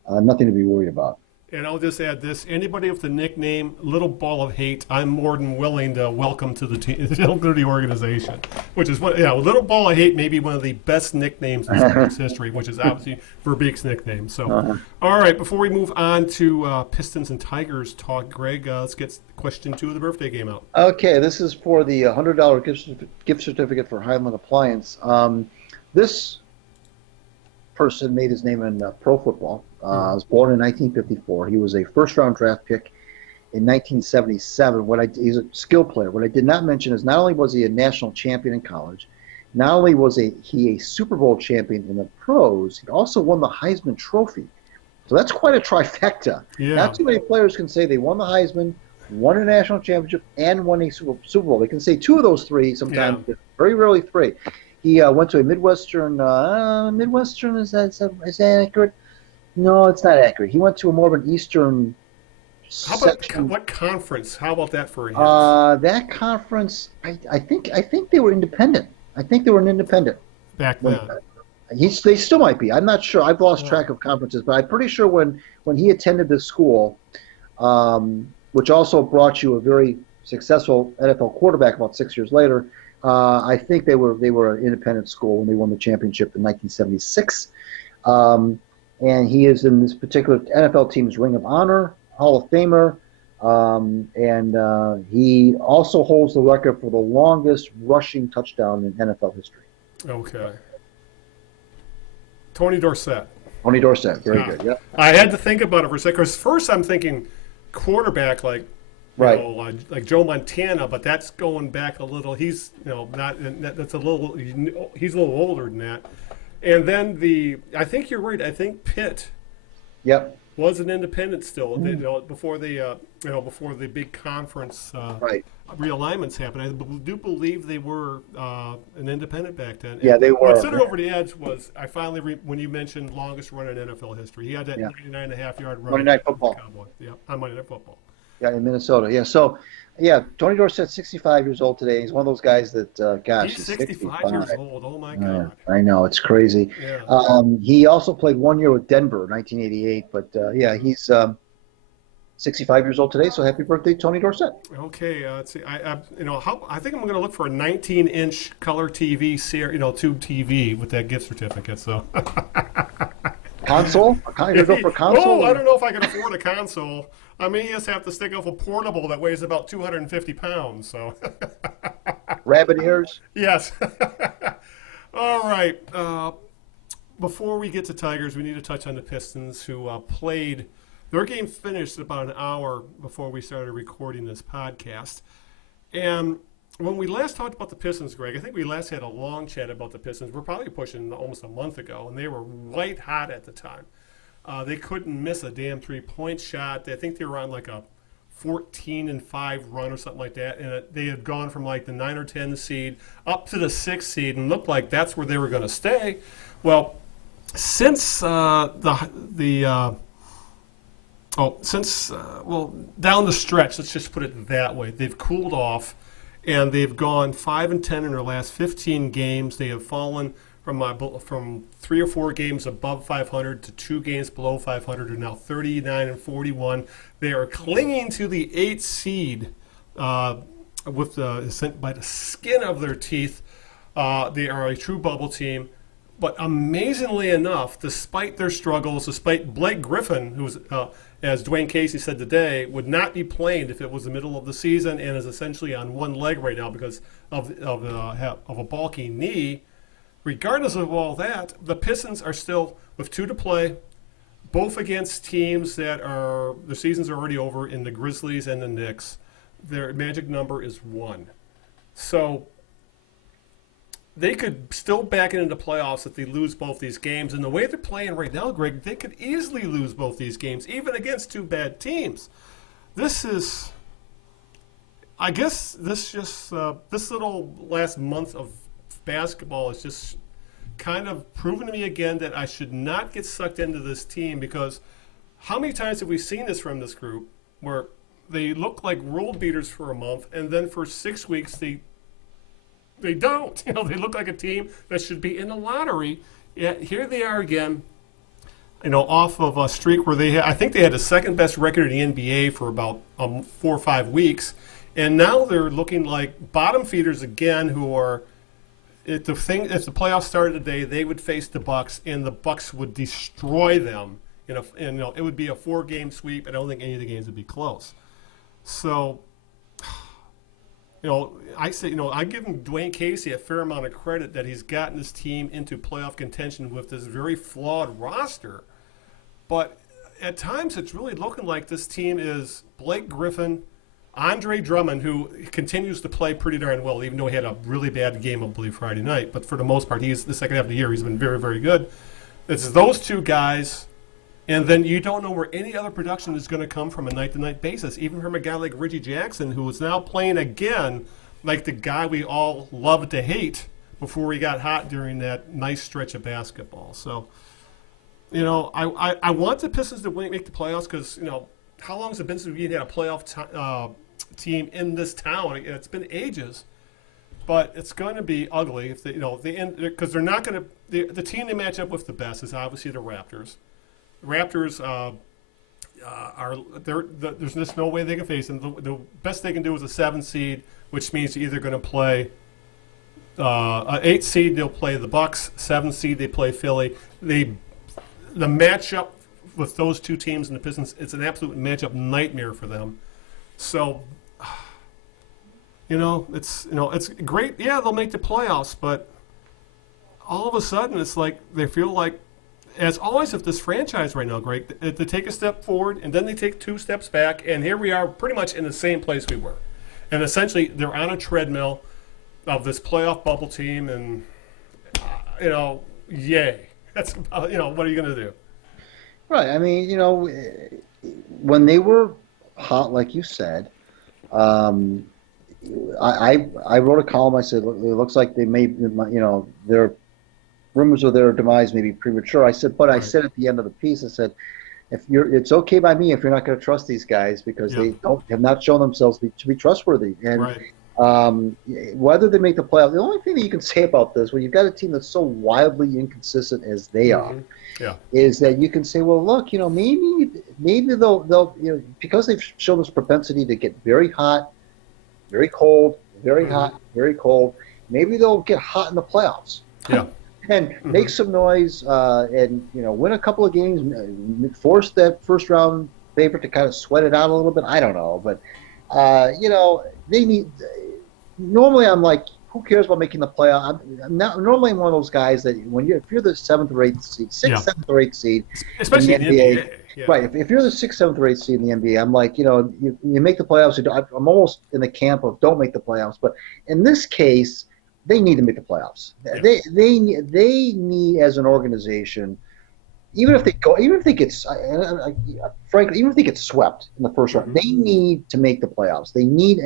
nothing to be worried about. And I'll just add this: anybody with the nickname "Little Ball of Hate," I'm more than willing to welcome to the team, to the organization. Which is "Little Ball of Hate" may be one of the best nicknames in sports history, which is obviously Verbeek's nickname. So, all right, before we move on to Pistons and Tigers talk, Greg, let's get question 2 of the birthday game out. Okay, this is for the $100 gift certificate for Highland Appliance. This person made his name in pro football. Was born in 1954. He was a first-round draft pick in 1977. He's a skill player. What I did not mention is not only was he a national champion in college, not only was he a Super Bowl champion in the pros, he also won the Heisman Trophy. So that's quite a trifecta. Yeah. Not too many players can say they won the Heisman, won a national championship, and won a Super Bowl. They can say 2 of those 3 sometimes, but very rarely 3. He went to a Midwestern. Is that accurate? No, it's not accurate. He went to a more of an Eastern. How about what conference? How about that for him? That conference, I think they were independent. I think they were an independent Back then. They still might be. I'm not sure. I've lost track of conferences, but I'm pretty sure when he attended this school, which also brought you a very successful NFL quarterback about 6 years later. I think they were an independent school when they won the championship in 1976. And he is in this particular NFL team's Ring of Honor, Hall of Famer, and he also holds the record for the longest rushing touchdown in NFL history. Okay. Tony Dorsett. Tony Dorsett, very good. Yeah. I had to think about it for a second. Because first I'm thinking quarterback like Joe Montana, but that's going back a little. He's that's a little. He's a little older than that. And then I think you're right. I think Pitt. Yep. Was an independent still, before the big conference realignments happened. I do believe they were an independent back then. Yeah, they were. What set it over the edge was I finally when you mentioned longest run in NFL history. He had that 99.5-yard run. Monday Night Football. Yeah, on Monday Night Football. Yeah, in Minnesota. Yeah, so Tony Dorsett's 65 years old today. He's one of those guys that, he's 65 years old. Oh my God! I know, it's crazy. Yeah. He also played 1 year with Denver, 1988. But he's 65 years old today. So happy birthday, Tony Dorsett. Okay, let's see. I think I'm going to look for a 19-inch color TV, tube TV with that gift certificate. So. Console? You're going to go for console? I don't know if I can afford a console. I may just have to stick off a portable that weighs about 250 pounds. So. Rabbit ears? Yes. All right. Before we get to Tigers, we need to touch on the Pistons, who played. Their game finished about an hour before we started recording this podcast. And when we last talked about the Pistons, Greg, I think we last had a long chat about the Pistons. We're probably pushing almost a month ago, and they were white hot at the time. They couldn't miss a damn three-point shot. I think they were on like a 14-5 run or something like that, and they had gone from like the 9 or 10 seed up to the 6th seed, and looked like that's where they were going to stay. Well, since down the stretch, let's just put it that way, they've cooled off, and they've gone 5-10 in their last 15 games. They have fallen from 3 or 4 games above 500 to 2 games below 500, and now 39-41. They are clinging to the 8th seed by the skin of their teeth. They are a true bubble team. But amazingly enough, despite their struggles, despite Blake Griffin, who's, as Dwayne Casey said today, would not be playing if it was the middle of the season and is essentially on one leg right now because of a bulky knee. Regardless of all that, the Pistons are still with 2 to play, both against teams that are the seasons are already over in the Grizzlies and the Knicks. Their magic number is 1. So they could still back it into playoffs if they lose both these games. And the way they're playing right now, Greg, they could easily lose both these games, even against 2 bad teams. This is, I guess, this little last month of basketball is just kind of proven to me again that I should not get sucked into this team, because how many times have we seen this from this group where they look like world beaters for a month and then for 6 weeks they don't. You know, they look like a team that should be in the lottery. Yet here they are again, you know, off of a streak where I think they had the second best record in the NBA for about 4 or 5 weeks. And now they're looking like bottom feeders again, who are, if the playoffs started today, they would face the Bucks, and the Bucks would destroy them. And you know, it would be a 4-game sweep. I don't think any of the games would be close. So, you know, I say, you know, I give Dwayne Casey a fair amount of credit that he's gotten this team into playoff contention with this very flawed roster. But at times, it's really looking like this team is Blake Griffin, Andre Drummond, who continues to play pretty darn well, even though he had a really bad game, I believe, Friday night. But for the most part, the second half of the year, he's been very, very good. It's those 2 guys, and then you don't know where any other production is going to come from a night-to-night basis, even from a guy like Reggie Jackson, who is now playing again like the guy we all loved to hate before he got hot during that nice stretch of basketball. So, you know, I want the Pistons to make the playoffs because, you know, how long has it been since we had a playoff team in this town? It's been ages, but it's going to be ugly if they, you know, because they're not going to. The team they match up with the best is obviously the Raptors. The Raptors there's just no way they can face them. The best they can do is a 7 seed, which means you're either going to play an 8 seed. They'll play the Bucks. 7 seed they play Philly. The matchup with those 2 teams and the Pistons, it's an absolute matchup nightmare for them. So, you know, it's great. Yeah, they'll make the playoffs, but all of a sudden, it's like they feel like, as always, with this franchise right now, Greg, they take a step forward and then they take 2 steps back, and here we are, pretty much in the same place we were. And essentially, they're on a treadmill of this playoff bubble team, and you know, yay. That's you know, what are you going to do? Right. I mean, you know, when they were hot, like you said, I wrote a column. I said, look, it looks like they may, you know, their rumors of their demise may be premature. I said, but I said at the end of the piece, I said, it's okay by me if you're not going to trust these guys because they have not shown themselves to be trustworthy. And whether they make the playoffs, the only thing that you can say about this, when you've got a team that's so wildly inconsistent as they are, is that you can say, well, look, you know, maybe they'll you know, because they've shown this propensity to get very hot, very cold, very hot, very cold. Maybe they'll get hot in the playoffs. And make some noise, and you know, win a couple of games, force that first round favorite to kind of sweat it out a little bit. I don't know, but you know, they need. Normally, I'm like, who cares about making the playoff? Normally, I'm one of those guys that if you're the 7th or 8th seed, 6th, 7th or 8th seed, especially in the NBA, right? If you're the 6th, 7th or 8th seed in the NBA, I'm like, you know, you make the playoffs. I'm almost in the camp of don't make the playoffs, but in this case, they need to make the playoffs. They need, as an organization, even if they get frankly, even if they get swept in the first round, they need to make the playoffs. They need,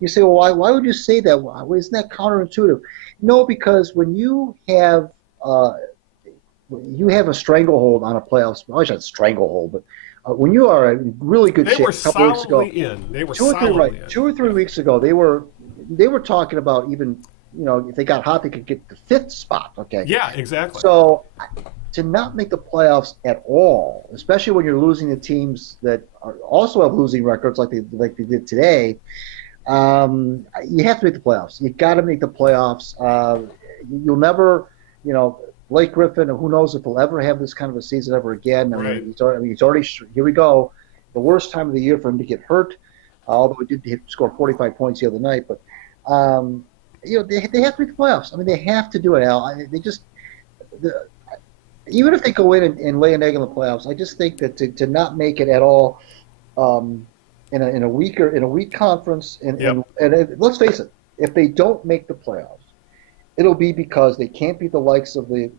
you say, well, why would you say that? Isn't that counterintuitive? No, because when you have a stranglehold on a playoffs, I shouldn't stranglehold, but when you are in really good shape, a couple weeks ago, they were 2 or 3 weeks ago, they were talking about even, you know, if they got hot, they could get the 5th spot. Okay. Yeah, exactly. So to not make the playoffs at all, especially when you're losing to teams that also have losing records like they did today, you have to make the playoffs. You got to make the playoffs. You'll never, you know, Blake Griffin, who knows if he'll ever have this kind of a season ever again. Right. He's already here we go. The worst time of the year for him to get hurt, although he did score 45 points the other night. But, they have to make the playoffs. I mean, they have to do it, Al. Even if they go in and lay an egg in the playoffs, I just think that to not make it at all in a weak conference, and let's face it, if they don't make the playoffs, it'll be because they can't beat the likes of the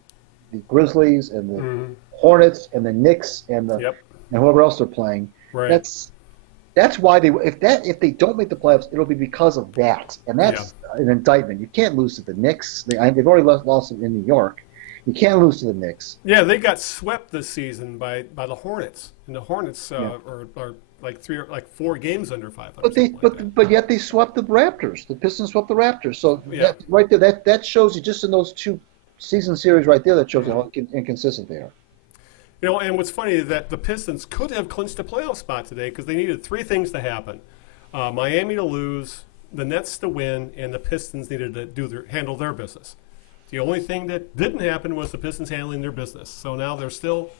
Grizzlies and the Hornets and the Knicks and whoever else they're playing. Right. That's why if they don't make the playoffs, it'll be because of that, and that's an indictment. You can't lose to the Knicks. They've already lost in New York. You can't lose to the Knicks. Yeah, they got swept this season by the Hornets, and the Hornets are like 4 games under 500. But yet they swept the Raptors. The Pistons swept the Raptors. So that, right there, that shows you just in those 2 season series right there. That shows you how inconsistent they are. And what's funny is that the Pistons could have clinched a playoff spot today because they needed 3 things to happen: Miami to lose, the Nets to win, and the Pistons needed to handle their business. The only thing that didn't happen was the Pistons handling their business. So now they're still,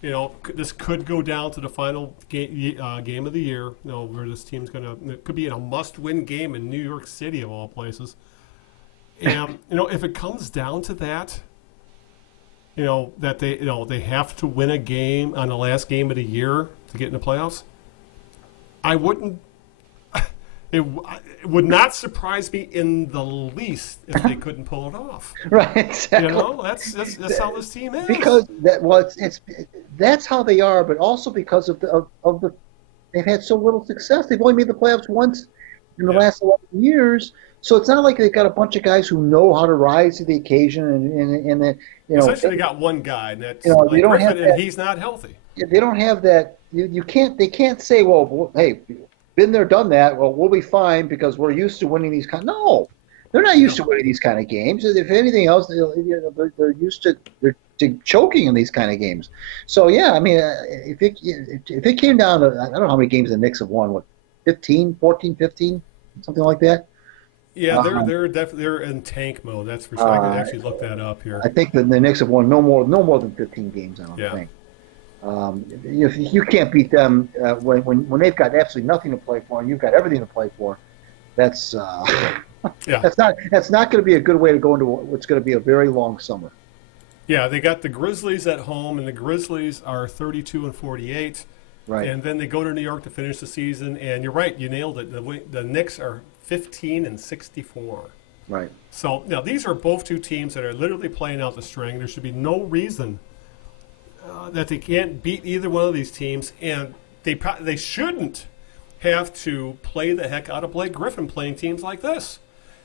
this could go down to the final game of the year, where this team's it could be in a must-win game in New York City of all places. And if it comes down to that, that they have to win a game on the last game of the year to get in the playoffs, I wouldn't. It would not surprise me in the least if they couldn't pull it off. Right, exactly. That's how this team is. Because that's how they are, but also because of the they've had so little success. They've only made the playoffs once in the last 11 years. So it's not like they've got a bunch of guys who know how to rise to the occasion and essentially they got one guy, and that's they don't Griffin, have that, and he's not healthy. They don't have that. They can't say, well, hey, been there, done that. Well, we'll be fine because we're used to winning these kind. No, they're not used to winning these kind of games. If anything else, they're used to choking in these kind of games. So yeah, I mean, if it came down to, I don't know how many games the Knicks have won. What, 15, 14, 15, something like that. Yeah, they're definitely in tank mode. That's for sure. I can actually look that up here. I think that the Knicks have won no more than 15 games. I don't think. You can't beat them when they've got absolutely nothing to play for, and you've got everything to play for. That's that's not going to be a good way to go into what's going to be a very long summer. Yeah, they got the Grizzlies at home, and the Grizzlies are 32-48. Right. And then they go to New York to finish the season, and you're right, you nailed it. The Knicks are 15-64. Right. So now these are both 2 teams that are literally playing out the string. There should be no reason that they can't beat either one of these teams, and they shouldn't have to play the heck out of Blake Griffin playing teams like this.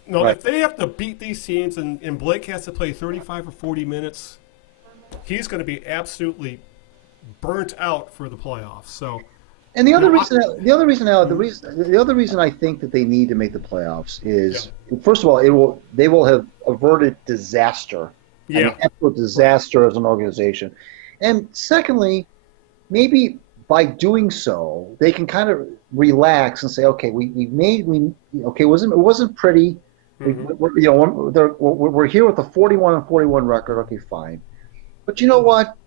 No, if they have to beat these teams and Blake has to play 35 or 40 minutes, he's going to be absolutely burnt out for the playoffs. So, and the other reason I think that they need to make the playoffs is, first of all, they will have averted disaster. Yeah, I mean, absolute disaster as an organization. And secondly, maybe by doing so, they can kind of relax and say, okay, it wasn't pretty. We're here with a 41-41 record. Okay, fine. But you know what?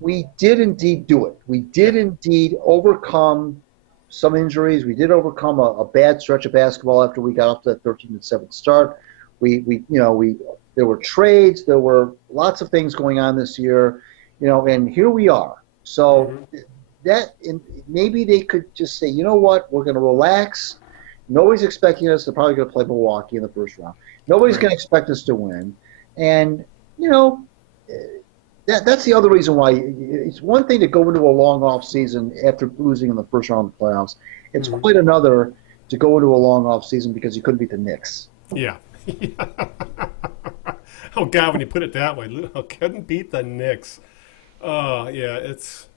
We did indeed do it. We did indeed overcome some injuries. We did overcome a bad stretch of basketball after we got off to that 13-7 start. There were trades. There were lots of things going on this year. And here we are. So maybe they could just say, you know what, we're going to relax. Nobody's expecting us. They're probably going to play Milwaukee in the first round. Nobody's going to expect us to win. And, that's the other reason why it's one thing to go into a long off season after losing in the first round of the playoffs. It's quite another to go into a long off season because you couldn't beat the Knicks. Yeah. Oh, God, when you put it that way, couldn't beat the Knicks. It's,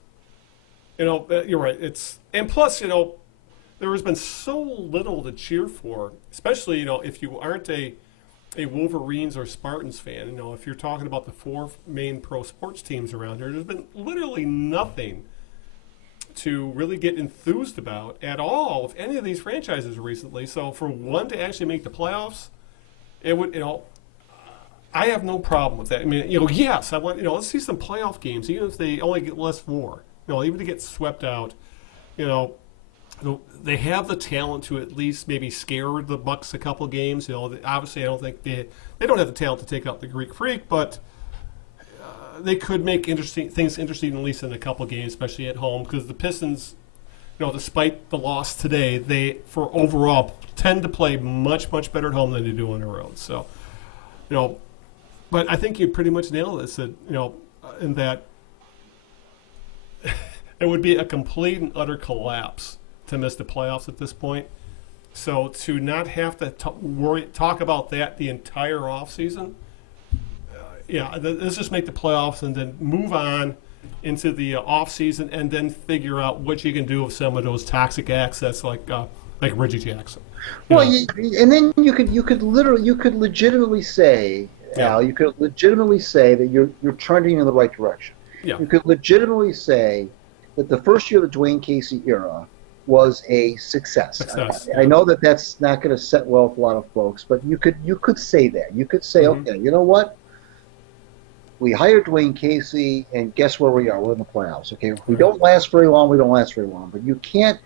you're right. And plus, there has been so little to cheer for, especially, if you aren't a Wolverines or Spartans fan. If you're talking about the 4 main pro sports teams around here, there's been literally nothing to really get enthused about at all of any of these franchises recently. So for one to actually make the playoffs, it would, I have no problem with that. I mean, yes, I want, let's see some playoff games, even if they only get less war. Even to get swept out, they have the talent to at least maybe scare the Bucks a couple games. Obviously, I don't think they don't have the talent to take out the Greek Freak, but they could make things interesting at least in a couple games, especially at home, because the Pistons, despite the loss today, they for overall tend to play much better at home than they do on the road. So, but I think you pretty much nailed this. That in that. It would be a complete and utter collapse to miss the playoffs at this point. So to not have to talk about that the entire offseason, let's just make the playoffs and then move on into the offseason and then figure out what you can do with some of those toxic assets like Reggie Jackson. And then you could legitimately say, Al, you could legitimately say that you're trending in the right direction. Yeah. You could legitimately say that the first year of the Dwayne Casey era was a success. I know that that's not going to set well with a lot of folks, but you could say that. You could say, okay, you know what? We hired Dwayne Casey, and guess where we are? We're in the playoffs. Okay, if we don't last very long, we don't last very long. But you can't.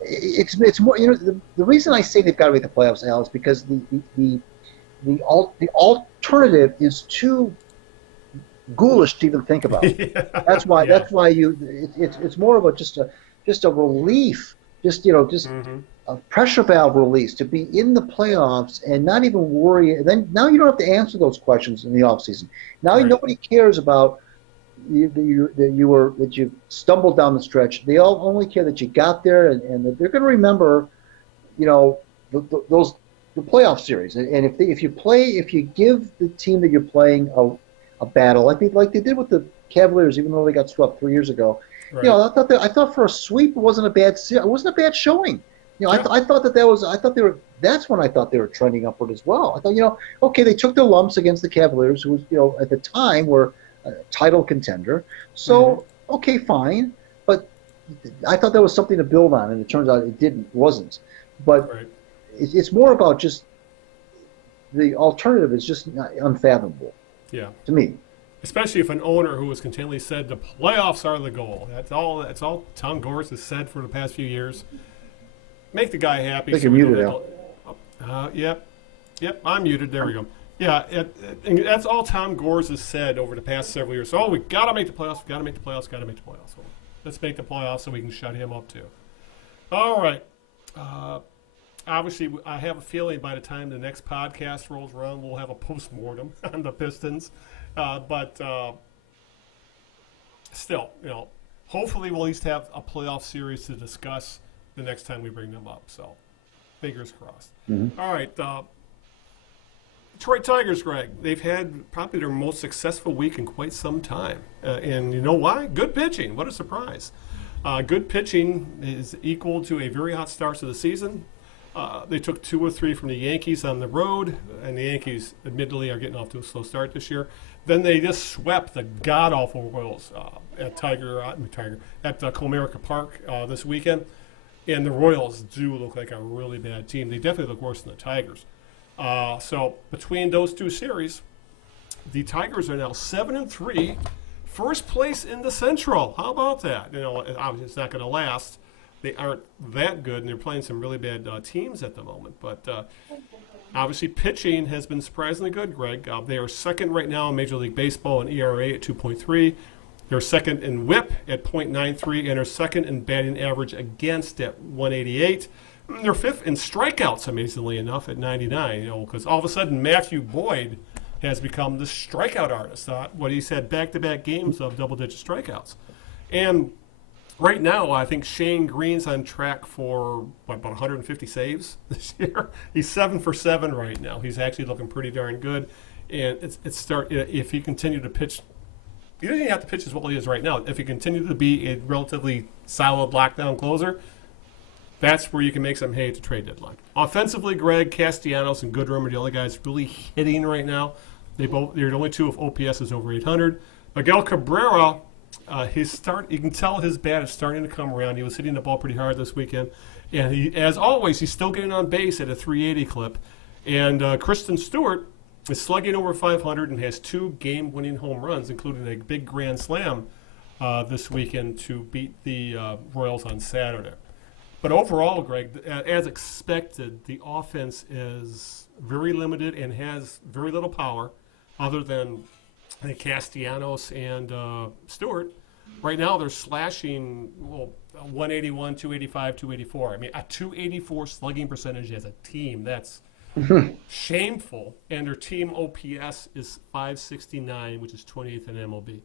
It's more. The reason I say they've got to make the playoffs, Al, is because the alternative is too ghoulish to even think about. That's why. That's why it's more of a just a relief, a pressure valve release to be in the playoffs and not even worry. Then now you don't have to answer those questions in the offseason. Now nobody cares about that you stumbled down the stretch. They all only care that you got there, and that they're going to remember, the playoff series. And if you give the team that you're playing a battle like they did with the Cavaliers, even though they got swept 3 years ago. Right. I thought for a sweep it wasn't a bad showing. I thought that's when I thought they were trending upward as well. I thought, okay, they took their lumps against the Cavaliers, who was, at the time were a title contender. So okay, fine, but I thought that was something to build on, and it turns out it wasn't. But it's more about just the alternative is just unfathomable. Yeah. To me. Especially if an owner who has continually said the playoffs are the goal. That's all Tom Gores has said for the past few years. Make the guy happy. I think you're muted now. Yep, I'm muted. There we go. Yeah, and that's all Tom Gores has said over the past several years. So, we got to make the playoffs. Got to make the playoffs. Got to make the playoffs. Well, let's make the playoffs so we can shut him up too. All right. Obviously, I have a feeling by the time the next podcast rolls around, we'll have a post-mortem on the Pistons. But still, hopefully we'll at least have a playoff series to discuss the next time we bring them up. So, fingers crossed. Mm-hmm. All right. Detroit Tigers, Greg. They've had probably their most successful week in quite some time. And you know why? Good pitching. What a surprise. Good pitching is equal to a very hot start to the season. They took 2 or 3 from the Yankees on the road, and the Yankees, admittedly, are getting off to a slow start this year. Then they just swept the god-awful Royals at Comerica Park this weekend. And the Royals do look like a really bad team. They definitely look worse than the Tigers. So between those two series, the Tigers are now 7-3, first place in the Central. How about that? Obviously it's not going to last. They aren't that good, and they're playing some really bad teams at the moment. But obviously pitching has been surprisingly good, Greg. They are second right now in Major League Baseball in ERA at 2.3. They're second in WHIP at .93, and they're second in batting average against at 188. They're fifth in strikeouts, amazingly enough, at 99. Because all of a sudden Matthew Boyd has become the strikeout artist. What he's had back-to-back games of double-digit strikeouts, and right now, I think Shane Green's on track for about 150 saves this year. He's 7 for 7 right now. He's actually looking pretty darn good, and if he continue to pitch. He doesn't even have to pitch as well as he is right now. If he continues to be a relatively solid lockdown closer, that's where you can make some hay at the trade deadline. Offensively, Greg, Castellanos, and Goodrum are the only guys really hitting right now. They're the only two with OPS over 800. Miguel Cabrera, you can tell his bat is starting to come around. He was hitting the ball pretty hard this weekend. And as always, he's still getting on base at a 380 clip. And Kristen Stewart is slugging over 500 and has 2 game-winning home runs, including a big grand slam this weekend to beat the Royals on Saturday. But overall, Greg, as expected, the offense is very limited and has very little power, other than I think Castellanos and Stewart. Right now, they're slashing 181, 285, 284. I mean, a 284 slugging percentage as a team, that's shameful. And their team OPS is 569, which is 28th in MLB.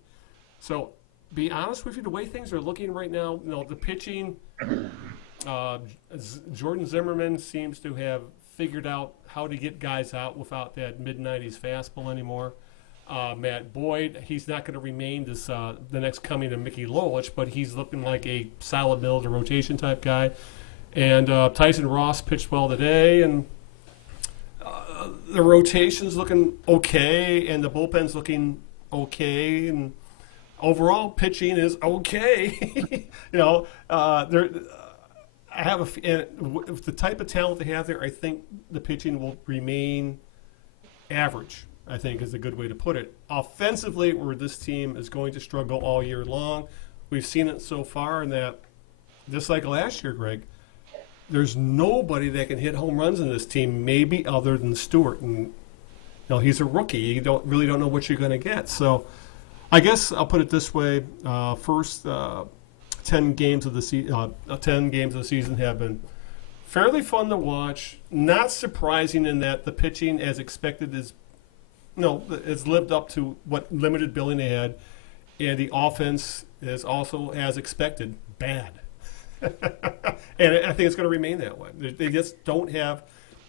So, be honest with you, the way things are looking right now, the pitching, Jordan Zimmerman seems to have figured out how to get guys out without that mid-90s fastball anymore. Matt Boyd, he's not going to remain the next coming of Mickey Lolich, but he's looking like a solid middle of the rotation type guy. And Tyson Ross pitched well today, and the rotation's looking okay, and the bullpen's looking okay, and overall pitching is okay. I have with the type of talent they have there, I think the pitching will remain average, I think is a good way to put it. Offensively, where this team is going to struggle all year long, we've seen it so far in that, just like last year, Greg, there's nobody that can hit home runs in this team, maybe other than Stewart. And he's a rookie. You really don't know what you're going to get. So I guess I'll put it this way. First 10 games of the season have been fairly fun to watch. Not surprising in that the pitching, as expected, it's lived up to what limited billing they had, and the offense is also, as expected, bad. And I think it's going to remain that way. They just don't have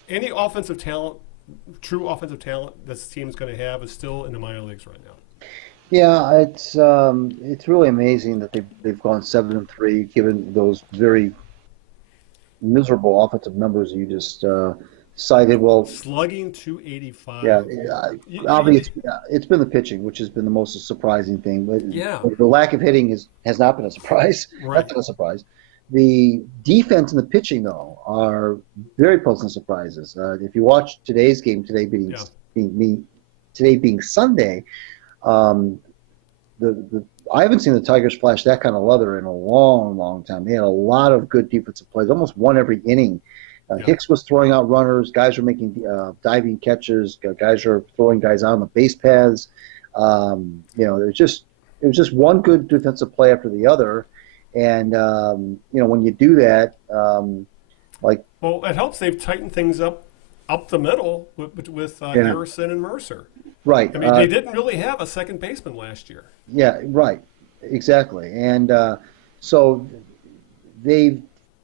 any offensive talent. True offensive talent this team is going to have is still in the minor leagues right now. Yeah, it's really amazing that they've gone 7-3, given those very miserable offensive numbers you just cited. Well, slugging 285. Yeah, obviously it's been the pitching, which has been the most surprising thing. But the lack of hitting has not been a surprise. Right. That's not a surprise. The defense and the pitching, though, are very pleasant surprises. If you watch today's game, today being Sunday, I haven't seen the Tigers flash that kind of leather in a long, long time. They had a lot of good defensive plays, almost one every inning. Hicks was throwing out runners. Guys were making diving catches. Guys are throwing guys out on the base paths. It was just one good defensive play after the other. And when you do that, it helps they've tightened things up the middle with Harrison and Mercer. Right. I mean, they didn't really have a second baseman last year. Yeah. Right. Exactly. And so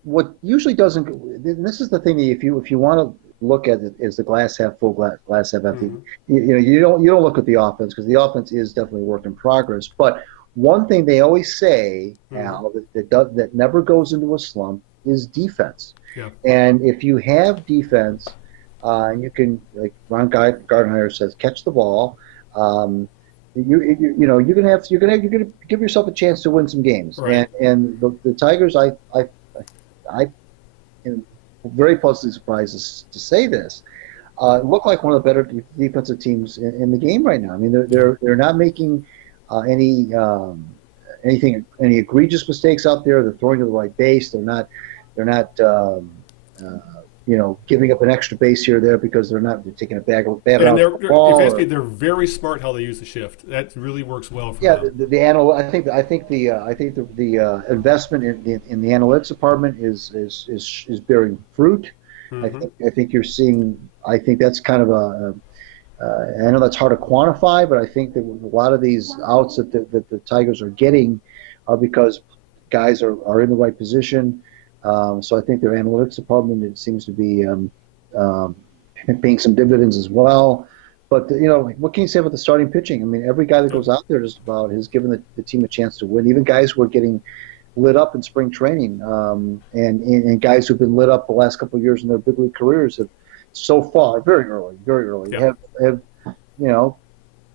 what usually doesn't. And this is the thing that if you want to look at it as the glass half full, glass half empty, you don't look at the offense, because the offense is definitely a work in progress. But one thing they always say, Al, that never goes into a slump is defense. Yeah. And if you have defense, and you can, like Ron Gardenhire says, catch the ball, you're gonna give yourself a chance to win some games. Right. And the Tigers, I am very pleasantly surprised to say this, look like one of the better defensive teams in the game right now. I mean, they're not making any egregious mistakes out there. They're throwing to the right base. They're not giving up an extra base here or there because they're taking a bad out the ball. They're very smart how they use the shift. That really works well for them. I think the investment in the analytics department is bearing fruit. Mm-hmm. I think you're seeing. I think that's kind of I know that's hard to quantify, but I think that a lot of these outs that the Tigers are getting are because guys are in the right position. So I think their analytics department, it seems to be paying some dividends as well. But what can you say about the starting pitching? I mean, every guy that goes out there just about has given the team a chance to win. Even guys who are getting lit up in spring training, and guys who've been lit up the last couple of years in their big league careers have so far very early have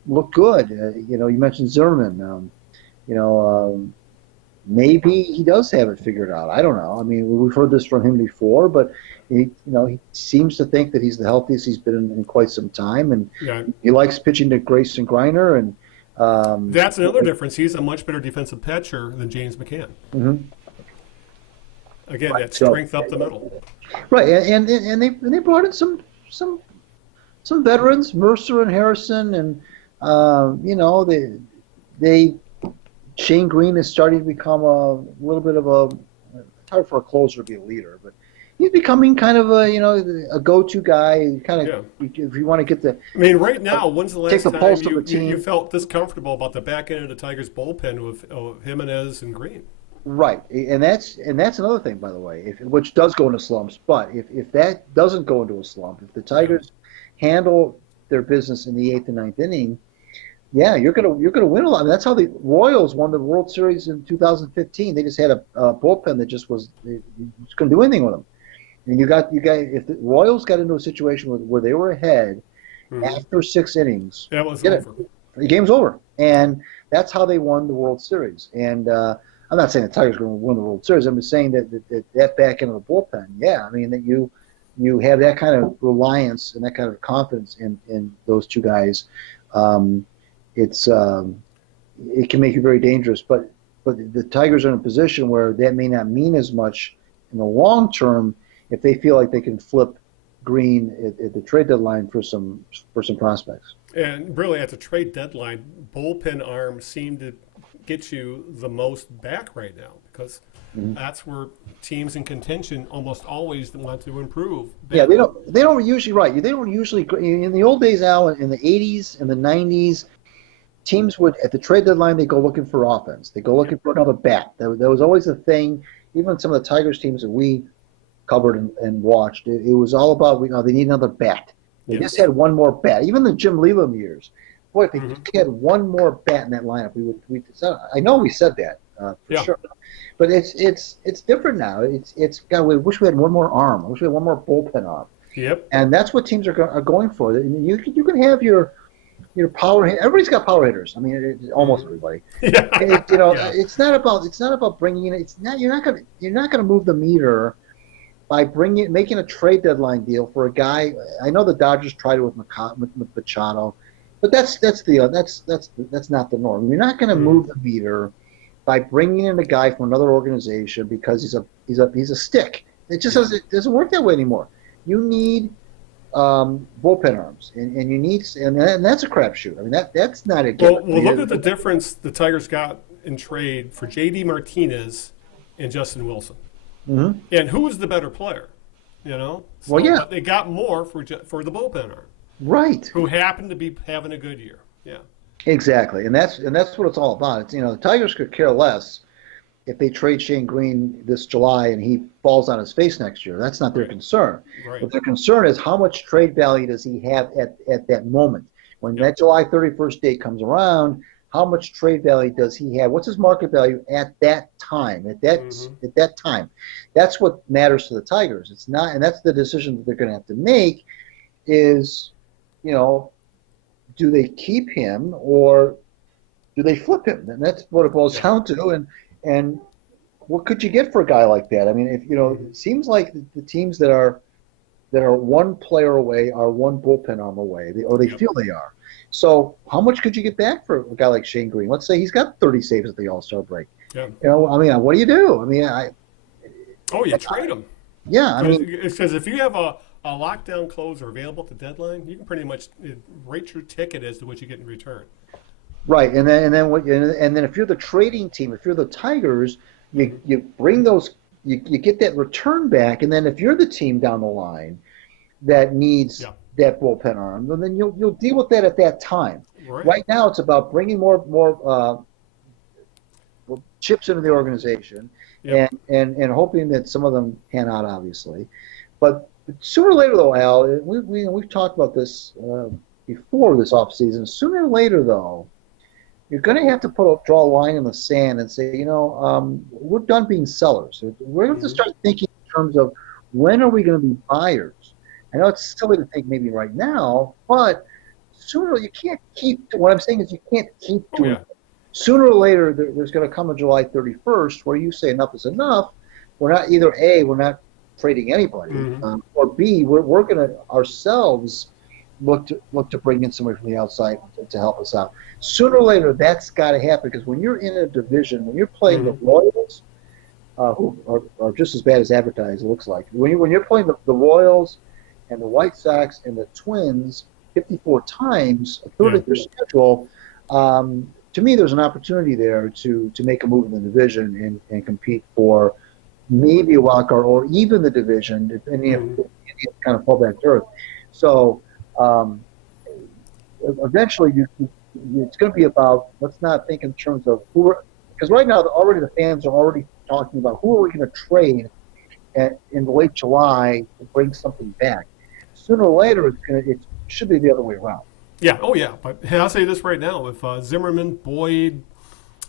looked good. You mentioned Zimmerman. maybe he does have it figured out. I don't know. I mean, we've heard this from him before, but he seems to think that he's the healthiest he's been in quite some time, and Yeah. he likes pitching to Grayson Griner, and That's another difference. He's a much better defensive pitcher than James McCann. mhm. Again, that So- strength up the middle. right, and they brought in some veterans, Mercer and Harrison, and they Shane Green is starting to become a little bit of a, it's hard for a closer to be a leader, but he's becoming kind of a go-to guy. Kind of, if you want to get the. I mean, right now, when's the last Take the time pulse of you, the team. you felt this comfortable about the back end of the Tigers bullpen with Jimenez and Green? Right, and that's another thing, by the way, which does go into slumps. But if that doesn't go into a slump, if the Tigers handle their business in the 8th and 9th inning, yeah, you're gonna win a lot. I mean, that's how the Royals won the World Series in 2015. They just had a bullpen that just couldn't do anything with them. And you got if the Royals got into a situation where they were ahead after 6 innings, that was over. The game's over, and that's how they won the World Series. And I'm not saying the Tigers are going to win the World Series. I'm just saying that back end of the bullpen, yeah. I mean that you have that kind of reliance and that kind of confidence in those two guys. It can make you very dangerous, but the Tigers are in a position where that may not mean as much in the long term if they feel like they can flip Green at the trade deadline for some prospects. And really, at the trade deadline, bullpen arms seem to get you the most back right now because that's where teams in contention almost always want to improve. Yeah, they don't usually They don't usually in the old days, Al, in the 80s and the 90s. Teams would, at the trade deadline, they go looking for offense. They go looking for another bat. There was always a thing. Even some of the Tigers teams that we covered and watched, it was all about they need another bat. They just had one more bat. Even the Jim Leland years, boy, if they just had one more bat in that lineup, I know we said that for sure. But it's different now. We wish we had one more arm. I wish we had one more bullpen arm. Yep. And that's what teams are going for. You can have your power. Everybody's got power hitters. I mean, almost everybody. Yeah. It's not about bringing in. You're not gonna move the meter by making a trade deadline deal for a guy. I know the Dodgers tried it with Machado, but that's not the norm. You're not gonna move the meter by bringing in a guy from another organization because he's a stick. It just doesn't work that way anymore. You need bullpen arms, and you need, and that's a crapshoot. I mean, that's not a given. Well, look at the difference the Tigers got in trade for J.D. Martinez and Justin Wilson. Mm-hmm. And who was the better player? So, well, yeah, but they got more for the bullpen arm, right? Who happened to be having a good year. Yeah, exactly, and that's what it's all about. It's the Tigers could care less if they trade Shane Green this July and he falls on his face next year. That's not their concern. Right. But their concern is how much trade value does he have at that moment. When that July 31st date comes around, how much trade value does he have? What's his market value at that time? At that time. That's what matters to the Tigers. It's not, and that's the decision that they're going to have to make is, do they keep him or do they flip him? And that's what it boils down to. And what could you get for a guy like that? I mean, it seems like the teams that are one player away are one bullpen arm away, or they feel they are. So how much could you get back for a guy like Shane Green? Let's say he's got 30 saves at the All-Star break. Yeah. What do you do? I mean, you trade him. Yeah, I mean, because if you have a lockdown closer available at the deadline, you can pretty much rate your ticket as to what you get in return. Right, and then if you're the trading team, if you're the Tigers, you bring those, you get that return back, and then if you're the team down the line that needs that bullpen arm, then you'll deal with that at that time. Right now, it's about bringing more chips into the organization, and hoping that some of them pan out, obviously. But sooner or later, though, Al, we've talked about this before this offseason. Sooner or later, though, you're going to have to draw a line in the sand and say, we're done being sellers. We're going to start thinking in terms of when are we going to be buyers. I know it's silly to think maybe right now, but sooner you can't keep. What I'm saying is you can't keep doing it. Sooner or later, there's going to come a July 31st where you say enough is enough. We're not either A, we're not trading anybody, or B, we're going to ourselves look to bring in somebody from the outside to help us out. Sooner or later, that's got to happen because when you're in a division, when you're playing the Royals, who are just as bad as advertised, it looks like. When you're playing the Royals and the White Sox and the Twins 54 times, a third of their schedule, to me, there's an opportunity there to make a move in the division and compete for maybe a wild card or even the division, depending if you kind of fall back to earth. So eventually, it's going to be about, let's not think in terms of because right now already the fans are already talking about who are we going to trade in late July to bring something back. Sooner or later, it should be the other way around. Yeah, oh yeah. But hey, I'll say this right now: if Zimmerman, Boyd,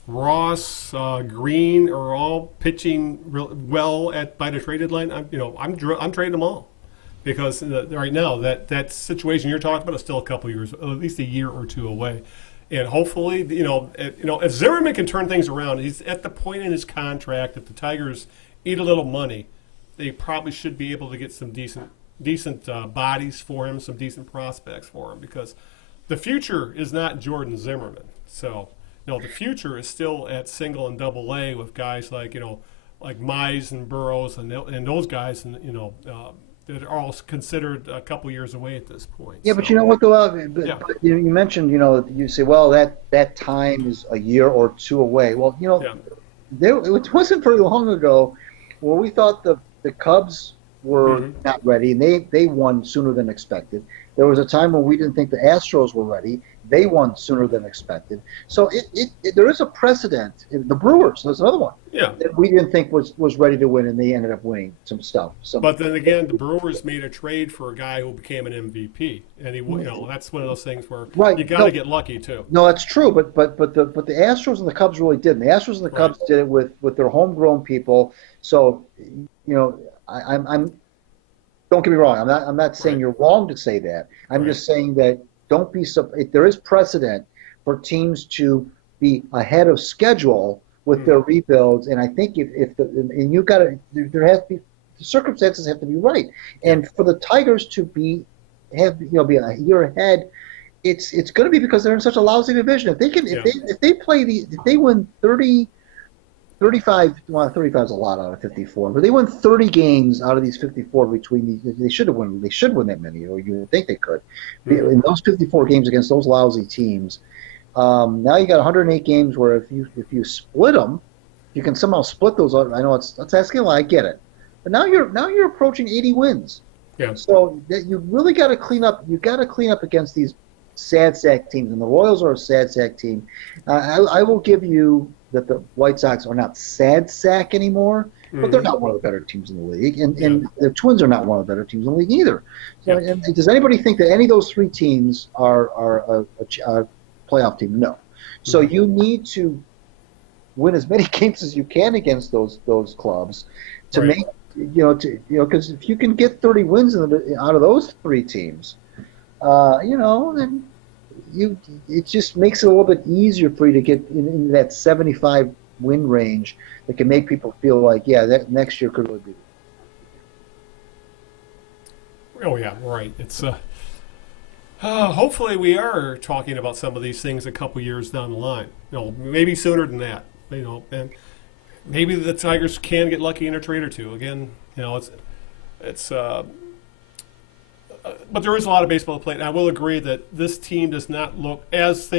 Ross, Green are all pitching well by the trade deadline, I'm trading them all, because right now that situation you're talking about is still a couple years, at least a year or two away, and hopefully, if Zimmerman can turn things around, he's at the point in his contract. If the Tigers eat a little money, they probably should be able to get some decent bodies for him, some decent prospects for him, because the future is not Jordan Zimmerman. So, the future is still at single and double A with guys like Mize and Burrows and those guys, and that are all considered a couple years away at this point. Yeah, but you know what, though? But you mentioned, you say, well, that time is a year or two away. Well, it wasn't very long ago where we thought the Cubs were not ready, and they won sooner than expected. There was a time when we didn't think the Astros were ready. They won sooner than expected. So there is a precedent. The Brewers, there's another one. Yeah. That we didn't think was ready to win, and they ended up winning some stuff. But then again, the Brewers made a trade for a guy who became an MVP, and that's one of those things where you got to get lucky too. No, that's true. But the Astros and the Cubs really didn't. The Astros and the Cubs did it with their homegrown people. So I'm don't get me wrong. I'm not saying you're wrong to say that. I'm just saying that don't be there is precedent for teams to be ahead of schedule with their rebuilds, and I think there has to be, the circumstances have to be right, and for the Tigers to be a year ahead, it's going to be because they're in such a lousy division. If they can, if they win 35, well, 35 is a lot out of 54, but they win 30 games out of these 54 between these. They should win that many, or you would think they could. In those 54 games against those lousy teams, now you got 108 games where if you split them, you can somehow split those. I know it's asking a lot. I get it, but now you're approaching 80 wins. Yeah. So you really got to clean up. You got to clean up against these sad sack teams, and the Royals are a sad sack team. I will give you that the White Sox are not sad sack anymore, but they're not one of the better teams in the league, and the Twins are not one of the better teams in the league either. So, and does anybody think that any of those three teams are a playoff team? No. So you need to win as many games as you can against those clubs to make because if you can get 30 wins out of those three teams, then it just makes it a little bit easier for you to get in that 75 win range that can make people feel like, that next year could really be. Oh yeah, right. It's hopefully we are talking about some of these things a couple years down the line. Maybe sooner than that. And maybe the Tigers can get lucky in a trade or two. Again, it's. But there is a lot of baseball to play, and I will agree that this team does not look as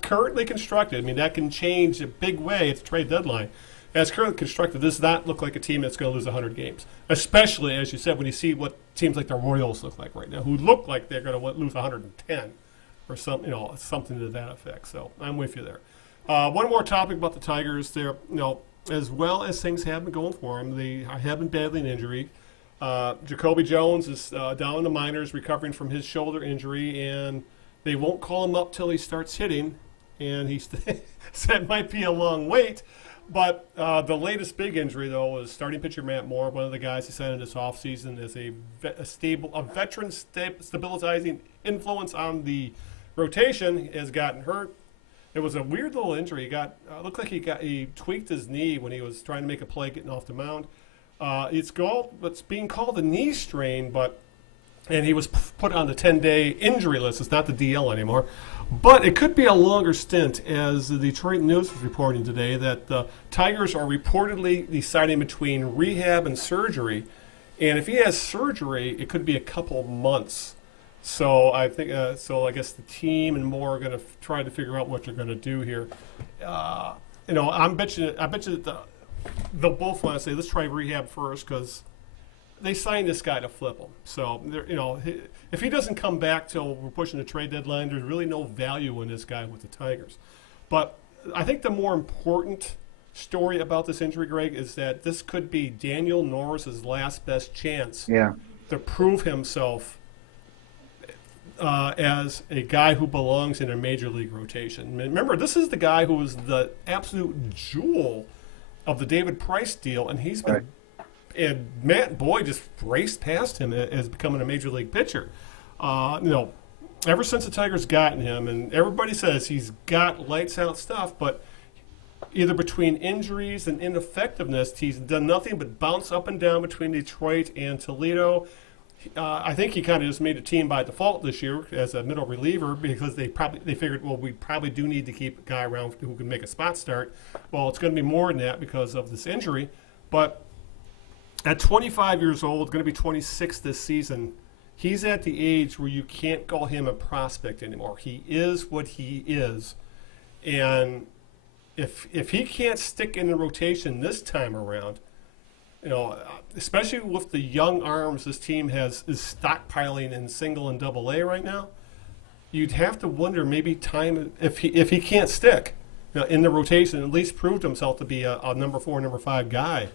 currently constructed. I mean, that can change a big way at the trade deadline. As currently constructed, this does not look like a team that's going to lose 100 games, especially, as you said, when you see what teams like the Royals look like right now, who look like they're going to lose 110 or something to that effect. So I'm with you there. One more topic about the Tigers. They're, as well as things have been going for them, they have been battling injury. Jacoby Jones is down in the minors, recovering from his shoulder injury, and they won't call him up till he starts hitting, and he said it might be a long wait. But the latest big injury, though, was starting pitcher Matt Moore, one of the guys he signed in this offseason as a veteran stabilizing influence on the rotation, has gotten hurt. It was a weird little injury. He got looked like he tweaked his knee when he was trying to make a play getting off the mound. It's being called a knee strain, and he was put on the 10-day injury list. It's not the DL anymore. But it could be a longer stint, as the Detroit News was reporting today that the Tigers are reportedly deciding between rehab and surgery. And if he has surgery, it could be a couple months. So I think, I guess the team and more are going to try to figure out what they're going to do here. I bet you that they'll both want to say, let's try rehab first, because they signed this guy to flip him. So, if he doesn't come back till we're pushing the trade deadline, there's really no value in this guy with the Tigers. But I think the more important story about this injury, Greg, is that this could be Daniel Norris's last best chance to prove himself as a guy who belongs in a major league rotation. Remember, this is the guy who was the absolute jewel of the David Price deal, and he's been and Matt Boyd just raced past him as becoming a major league pitcher. Ever since the Tigers gotten him, and everybody says he's got lights out stuff, but either between injuries and ineffectiveness, he's done nothing but bounce up and down between Detroit and Toledo. I think he kind of just made a team by default this year as a middle reliever, because they figured, well, we probably do need to keep a guy around who can make a spot start. Well, it's going to be more than that because of this injury. But at 25 years old, going to be 26 this season, he's at the age where you can't call him a prospect anymore. He is what he is. And if he can't stick in the rotation this time around, especially with the young arms this team is stockpiling in single and double A right now, you'd have to wonder maybe time if he can't stick in the rotation, at least proved himself to be a number 4, number 5 guy.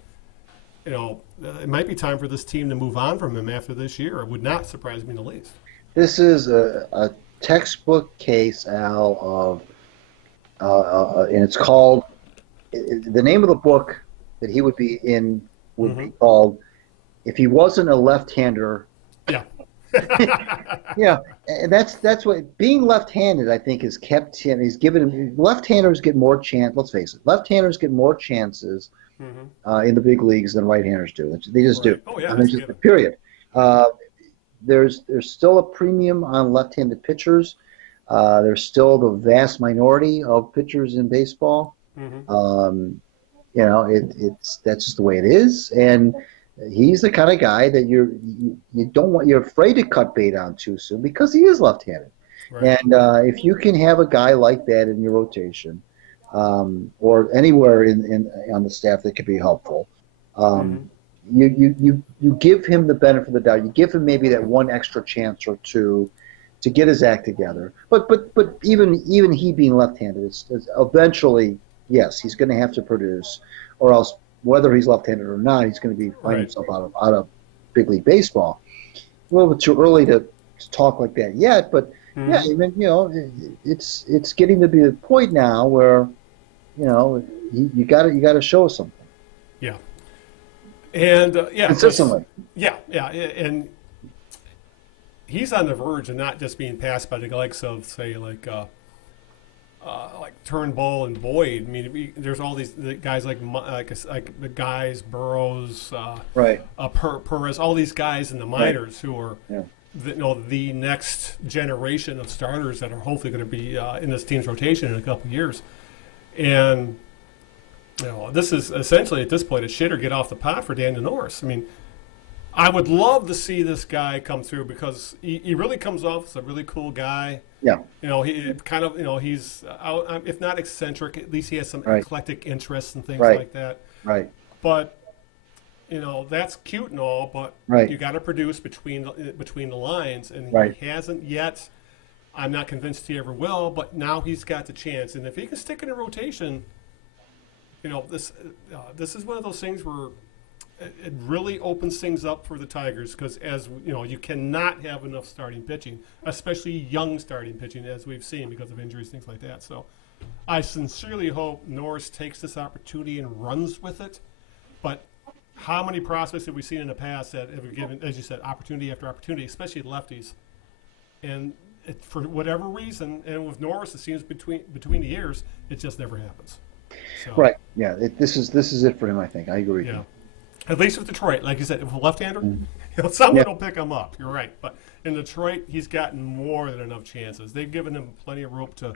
It might be time for this team to move on from him after this year. It would not surprise me in the least. This is a textbook case, Al, of, and it's called, the name of the book that he would be in would be called, If He Wasn't a Left-Hander. Yeah. Yeah, and that's what being left-handed, I think, has kept him. He's given him, left-handers get more chance. Let's face it, left-handers get more chances in the big leagues than right-handers do. They just do. Oh yeah, period. There's still a premium on left-handed pitchers. There's still the vast minority of pitchers in baseball. That's just the way it is, and he's the kind of guy that you're afraid to cut bait on too soon, because he is left-handed. Right. And if you can have a guy like that in your rotation, or anywhere on the staff that could be helpful, you give him the benefit of the doubt. You give him maybe that one extra chance or two to get his act together. But even he being left-handed, it's eventually, yes, he's going to have to produce, or else, whether he's left-handed or not, he's going to find himself out of big league baseball. A little bit too early to talk like that yet, but yeah, I mean, it's getting to be the point now where, you got to show us something. Yeah, and consistently. Yeah, and he's on the verge of not just being passed by the likes of, say, like Turnbull and Boyd. I mean, there's all these guys like the guys, Burrows, Perez, all these guys in the minors who are the next generation of starters that are hopefully going to be in this team's rotation in a couple of years. And this is essentially at this point a shit or get off the pot for Daniel Norris. I mean, I would love to see this guy come through, because he really comes off as a really cool guy. Yeah. He kind of, he's, if not eccentric, at least he has some eclectic interests and things like that. Right. But, that's cute and all, but you got to produce between the lines, and he hasn't yet. I'm not convinced he ever will, but now he's got the chance. And if he can stick in a rotation, this is one of those things where it really opens things up for the Tigers, because, as you cannot have enough starting pitching, especially young starting pitching, as we've seen, because of injuries, things like that. So I sincerely hope Norris takes this opportunity and runs with it. But how many prospects have we seen in the past that have given, as you said, opportunity after opportunity, especially lefties? And for whatever reason, and with Norris, it seems between the years, it just never happens. So, Right. Yeah. This is it for him. I think. I agree. yeah. At least with Detroit, like you said, if a left-hander, Mhm. someone Yeah. will pick him up. You're right, but in Detroit, he's gotten more than enough chances. They've given him plenty of rope to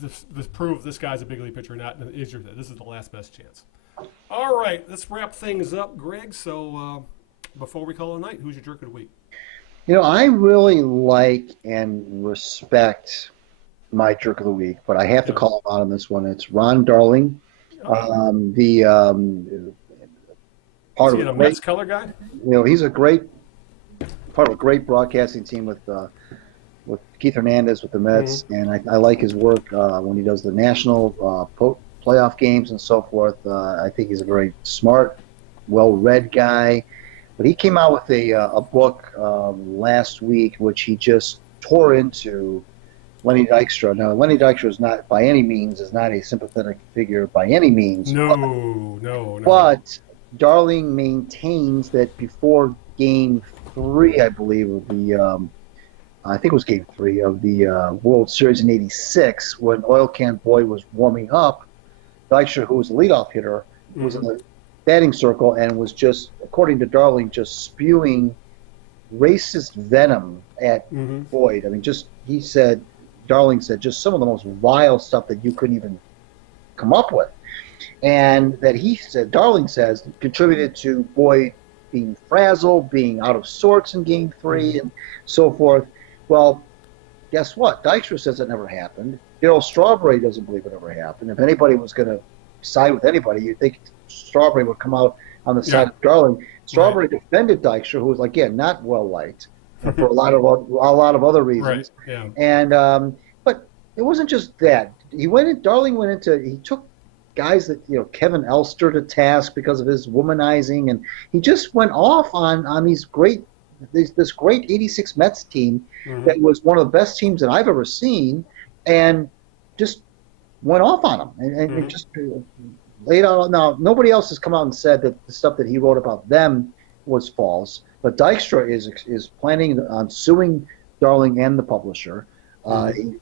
this prove this guy's a big league pitcher, not an injured. This is the last best chance. All right, let's wrap things up, Greg. So before we call it a night, who's your jerk of the week? I really like and respect my jerk of the week, but I have to Yeah. call him out on this one. It's Ron Darling, the part Is he of a a Mets great, color guy? he's a great part of a great broadcasting team with Keith Hernandez with the Mets, and I like his work when he does the national playoff games and so forth. I think he's a very smart, well-read guy. But he came out with a book last week, which he just tore into Lenny Dykstra. Now, Lenny Dykstra is not, by any means, is not a sympathetic figure by any means. No. But Darling maintains that before Game 3, I believe, of the I think it was Game 3 of the World Series in '86, when Oil Can Boyd was warming up, Dykstra, who was the leadoff hitter, was in the batting circle and was just, according to Darling, just spewing racist venom at Boyd. I mean, Darling said, just some of the most vile stuff that you couldn't even come up with. And that Darling says, contributed to Boyd being frazzled, being out of sorts in Game 3, and so forth. Well, guess what? Dykstra says it never happened. Darryl Strawberry doesn't believe it ever happened. If anybody was going to side with anybody, you'd think Strawberry would come out on the side of Darling. Strawberry defended Dykstra, who was, again, not well liked for a lot of other reasons. Right. Yeah. And but it wasn't just that. Darling went into, he took guys that, Kevin Elster to task because of his womanizing, and he just went off on this great '86 Mets team that was one of the best teams that I've ever seen, and just went off on them and just laid out. Now, nobody else has come out and said that the stuff that he wrote about them was false, but Dykstra is planning on suing Darling and the publisher.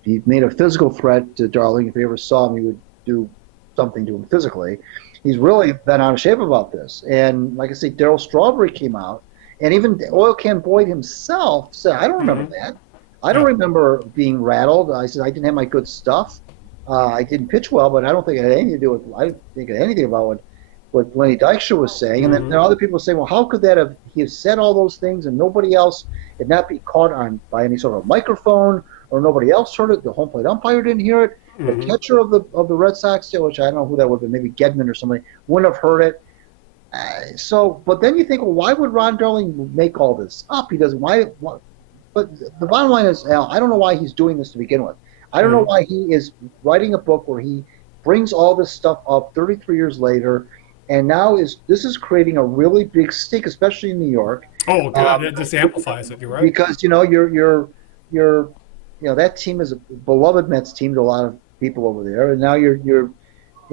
He made a physical threat to Darling. If he ever saw him, he would do something to him physically. He's really been out of shape about this. And like I say, Darryl Strawberry came out, and even Oil Can Boyd himself said, I don't remember that. I don't remember being rattled. I said, I didn't have my good stuff. I didn't pitch well, but I don't think it had anything to do with, I didn't think it had anything about what Lenny Dykstra was saying. And then there are other people saying, well, how could that have, he has said all those things and nobody else, it not be caught on by any sort of microphone, or nobody else heard it, the home plate umpire didn't hear it, the catcher of the Red Sox, which I don't know who that would have been, maybe Gedman or somebody, wouldn't have heard it. But then you think, well, why would Ron Darling make all this up? He doesn't. Why? But the bottom line is, Al, I don't know why he's doing this to begin with. I don't know why he is writing a book where he brings all this stuff up 33 years later, and now this is creating a really big stink, especially in New York. Oh, God, it just amplifies it. You're right. Because that team is a beloved Mets team to a lot of people over there, and now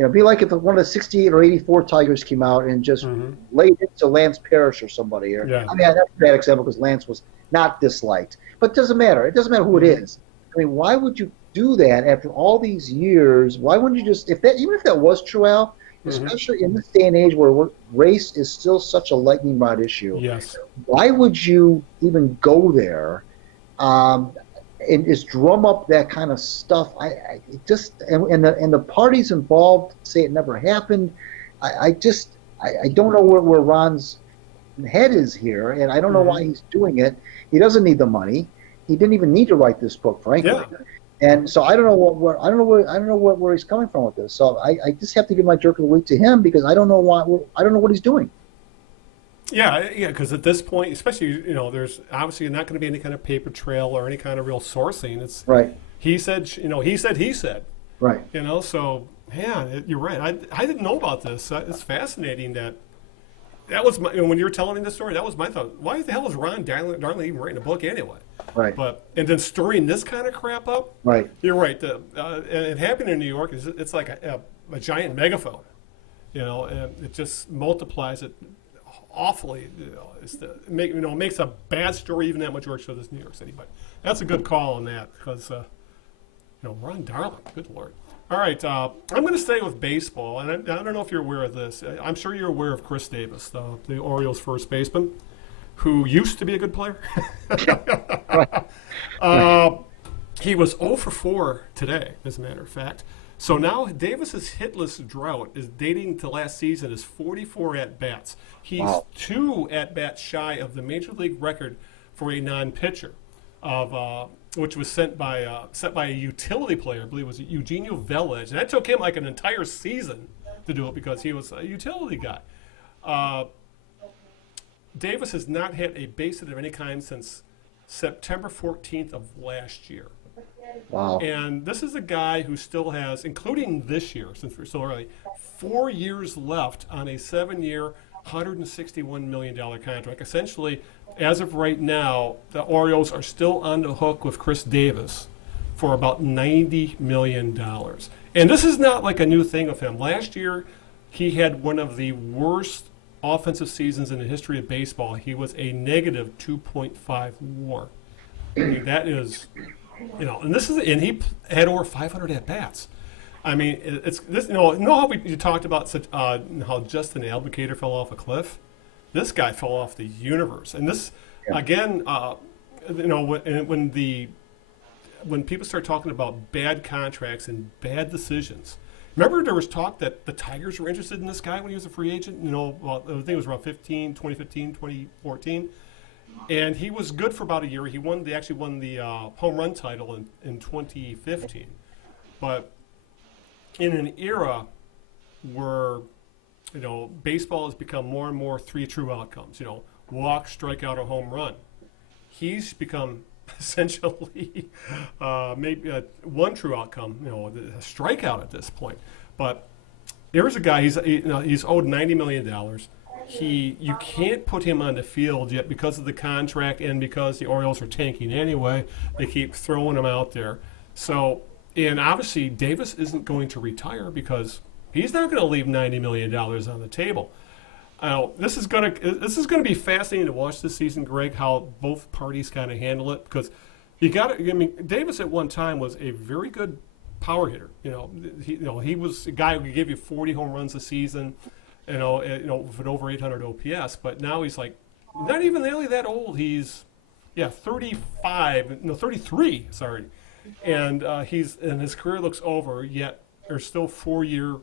be like if one of the '68 or '84 Tigers came out and just laid into Lance Parrish or somebody. I mean, that's a bad example because Lance was not disliked, but it doesn't matter. It doesn't matter who it is. I mean, why would you do that after all these years? Why wouldn't you just, even if that was true, Al, especially in this day and age where race is still such a lightning rod issue? Yes. Why would you even go there? And just drum up that kind of stuff. And the parties involved say it never happened. I don't know where Ron's head is here, and I don't know why he's doing it. He doesn't need the money. He didn't even need to write this book, frankly. Yeah. And so I don't know where he's coming from with this. So I just have to give my jerk of the week to him because I don't know what he's doing. Yeah, because at this point, especially, there's obviously not going to be any kind of paper trail or any kind of real sourcing. It's right. He said, he said. Right. So, yeah, you're right. I didn't know about this. It's fascinating that was my, when you were telling me the story, that was my thought. Why the hell is Ron Darling even writing a book anyway? Right. And then stirring this kind of crap up? Right. You're right. And it happened in New York. It's like a giant megaphone, and it just multiplies it awfully, makes a bad story even that much worse for this New York City. But that's a good call on that because, Ron Darling, good Lord. All right, I'm going to stay with baseball, and I don't know if you're aware of this. I'm sure you're aware of Chris Davis, the Orioles first baseman, who used to be a good player. He was 0 for 4 today, as a matter of fact. So now Davis's hitless drought is dating to last season is 44 at-bats. He's 2 at-bats shy of the Major League record for a non-pitcher, which was set by a utility player. I believe it was Eugenio Velez. And that took him like an entire season to do it because he was a utility guy. Davis has not hit a base hit of any kind since September 14th of last year. Wow. And this is a guy who still has, including this year, since we're so early, 4 years left on a 7-year, $161 million contract. Essentially, as of right now, the Orioles are still on the hook with Chris Davis for about $90 million. And this is not like a new thing with him. Last year, he had one of the worst offensive seasons in the history of baseball. He was a negative 2.5 WAR. I mean, that is, and he had over 500 at bats. I mean, it's this. How you talked about such how Justin Albuquerque fell off a cliff. This guy fell off the universe, and this again, when people start talking about bad contracts and bad decisions. Remember there was talk that the Tigers were interested in this guy when he was a free agent? I think it was around 2015, 2014. And he was good for about a year. They actually won the home run title in 2015. But in an era where, baseball has become more and more 3 true outcomes, walk, strikeout, or home run. He's become essentially maybe 1 true outcome, a strikeout at this point. But here's a guy, he's owed $90 million. You can't put him on the field yet because of the contract and because the Orioles are tanking anyway. They keep throwing him out there. So, and obviously Davis isn't going to retire because he's not going to leave $90 million on the table. This is going to be fascinating to watch this season, Greg, how both parties kind of handle it, because Davis at one time was a very good power hitter. He was a guy who could give you 40 home runs a season, with an over 800 OPS. But now he's like not even really that old. He's 33. Sorry, and his career looks over. Yet there's still 4 years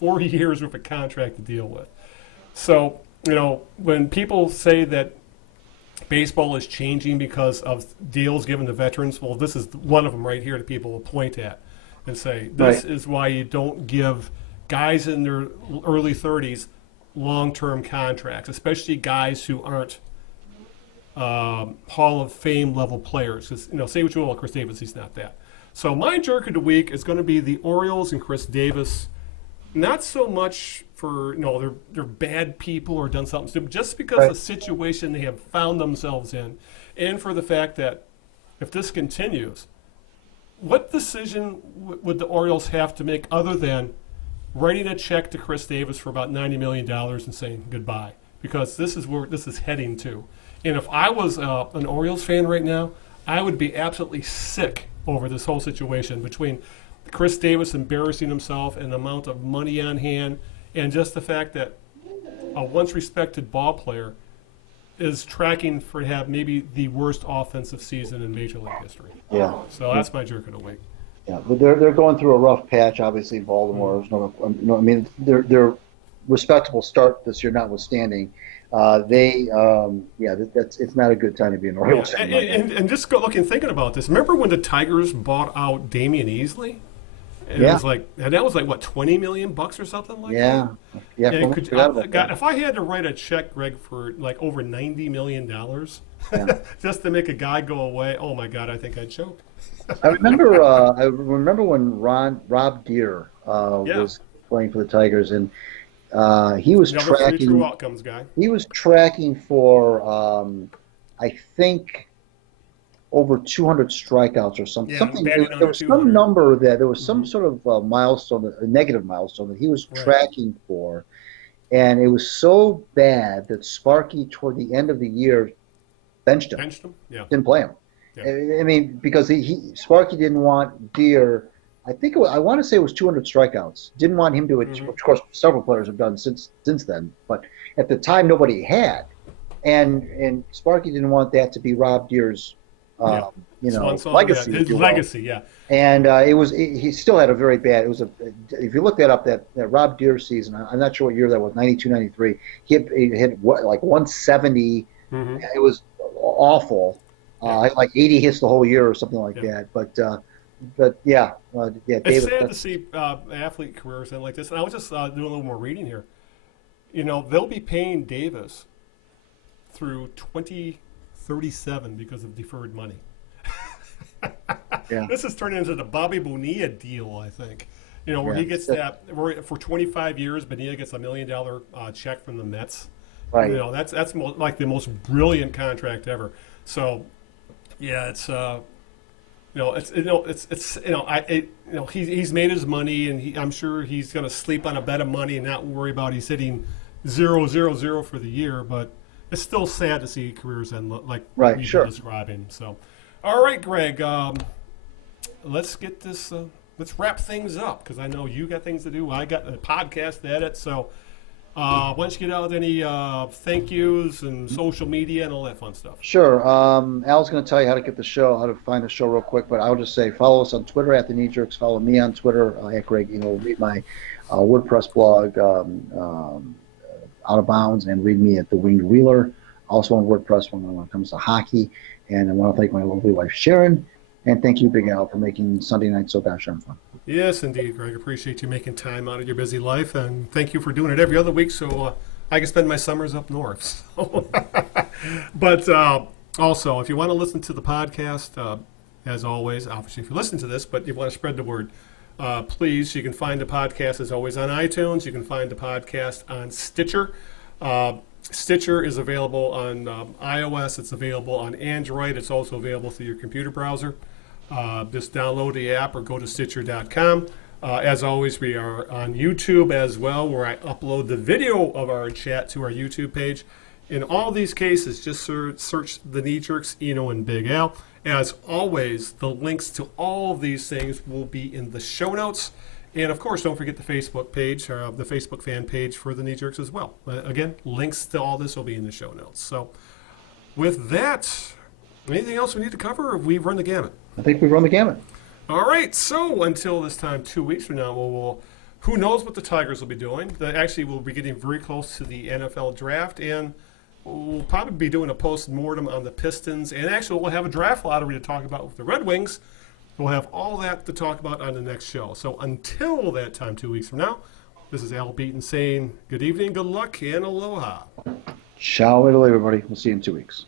worth of contract to deal with. So, when people say that baseball is changing because of deals given to veterans, well, this is one of them right here that people will point at and say, this is why you don't give guys in their early 30s long-term contracts, especially guys who aren't Hall of Fame level players. Because, say what you will about Chris Davis, he's not that. So my jerk of the week is going to be the Orioles and Chris Davis. Not so much for they're bad people or done something stupid, just because of the situation they have found themselves in, and for the fact that if this continues, what decision would the Orioles have to make other than writing a check to Chris Davis for about $90 million and saying goodbye? Because this is where this is heading to. And if I was an Orioles fan right now, I would be absolutely sick over this whole situation between Chris Davis embarrassing himself and the amount of money on hand, and just the fact that a once respected ball player is tracking for to have maybe the worst offensive season in Major League history. Yeah. So that's my jerk of the week. Yeah, but they're going through a rough patch, obviously. Baltimore. Their respectable start this year notwithstanding, it's not a good time to be an Orioles fan. And just thinking about this. Remember when the Tigers bought out Damian Easley? And it was that was what, $20 million or something like that? Yeah. If I had to write a check, Greg, for like over $90 million just to make a guy go away, oh my God, I think I'd choke. I remember when Rob Deere was playing for the Tigers, and he was tracking true outcomes guy. He was tracking for I think over 200 strikeouts or something. There was some number there was some sort of milestone, a negative milestone that he was tracking for, And it was so bad that Sparky, toward the end of the year, benched him. Benched him? Yeah. Didn't play him. Yeah. I mean, because Sparky didn't want Deere. I want to say it was 200 strikeouts. Didn't want him to, which of course several players have done since then. But at the time, nobody had, and Sparky didn't want that to be Rob Deere's, legacy. His legacy, yeah. And he still had a very bad. If you look that up, that Rob Deere season, I'm not sure what year that was, 92, 93. He hit like 170. Mm-hmm. It was awful. Like 80 hits the whole year or something like that. But yeah, David. It's sad to see athlete careers end like this. And I was just doing a little more reading here. They'll be paying Davis through 2037 because of deferred money. Yeah. This is turning into the Bobby Bonilla deal, I think. Where he gets where for 25 years, Bonilla gets $1 million check from the Mets. Right. That's like the most brilliant contract ever. So, yeah, he's made his money, and I'm sure he's going to sleep on a bed of money and not worry about he's hitting 0-0-0 for the year. But it's still sad to see careers end like we've been describing. So, all right, Greg, let's get this. Let's wrap things up because I know you got things to do. I got a podcast to edit. So, why don't you get out any thank yous and social media and all that fun stuff? Sure. Al's going to tell you how to find the show real quick, but I'll just say follow us on Twitter at The Knee Jerks. Follow me on Twitter at Greg. Read my WordPress blog, Out of Bounds, and read me at The Winged Wheeler. Also on WordPress when it comes to hockey. And I want to thank my lovely wife, Sharon. And thank you, Big Al, for making Sunday night so gosh darn fun. Yes, indeed, Greg. Appreciate you making time out of your busy life, and thank you for doing it every other week so I can spend my summers up north. So. But also, if you want to listen to the podcast, as always, obviously if you listen to this, but you want to spread the word, please, you can find the podcast as always on iTunes. You can find the podcast on Stitcher. Stitcher is available on iOS. It's available on Android. It's also available through your computer browser. Just download the app or go to Stitcher.com. As always, we are on YouTube as well, where I upload the video of our chat to our YouTube page. In all these cases, just search The Knee Jerks, Eno and Big Al. As always, the links to all of these things will be in the show notes. And, of course, don't forget the Facebook page, the Facebook fan page for The Knee Jerks as well. Again, links to all this will be in the show notes. So, with that, anything else we need to cover, or have we run the gamut? I think we've run the gamut. All right, so until this time 2 weeks from now, who knows what the Tigers will be doing. Actually, we'll be getting very close to the NFL draft, and we'll probably be doing a post-mortem on the Pistons. And actually, we'll have a draft lottery to talk about with the Red Wings. We'll have all that to talk about on the next show. So until that time 2 weeks from now, this is Al Beaton saying good evening, good luck, and aloha. Ciao, everybody. We'll see you in 2 weeks.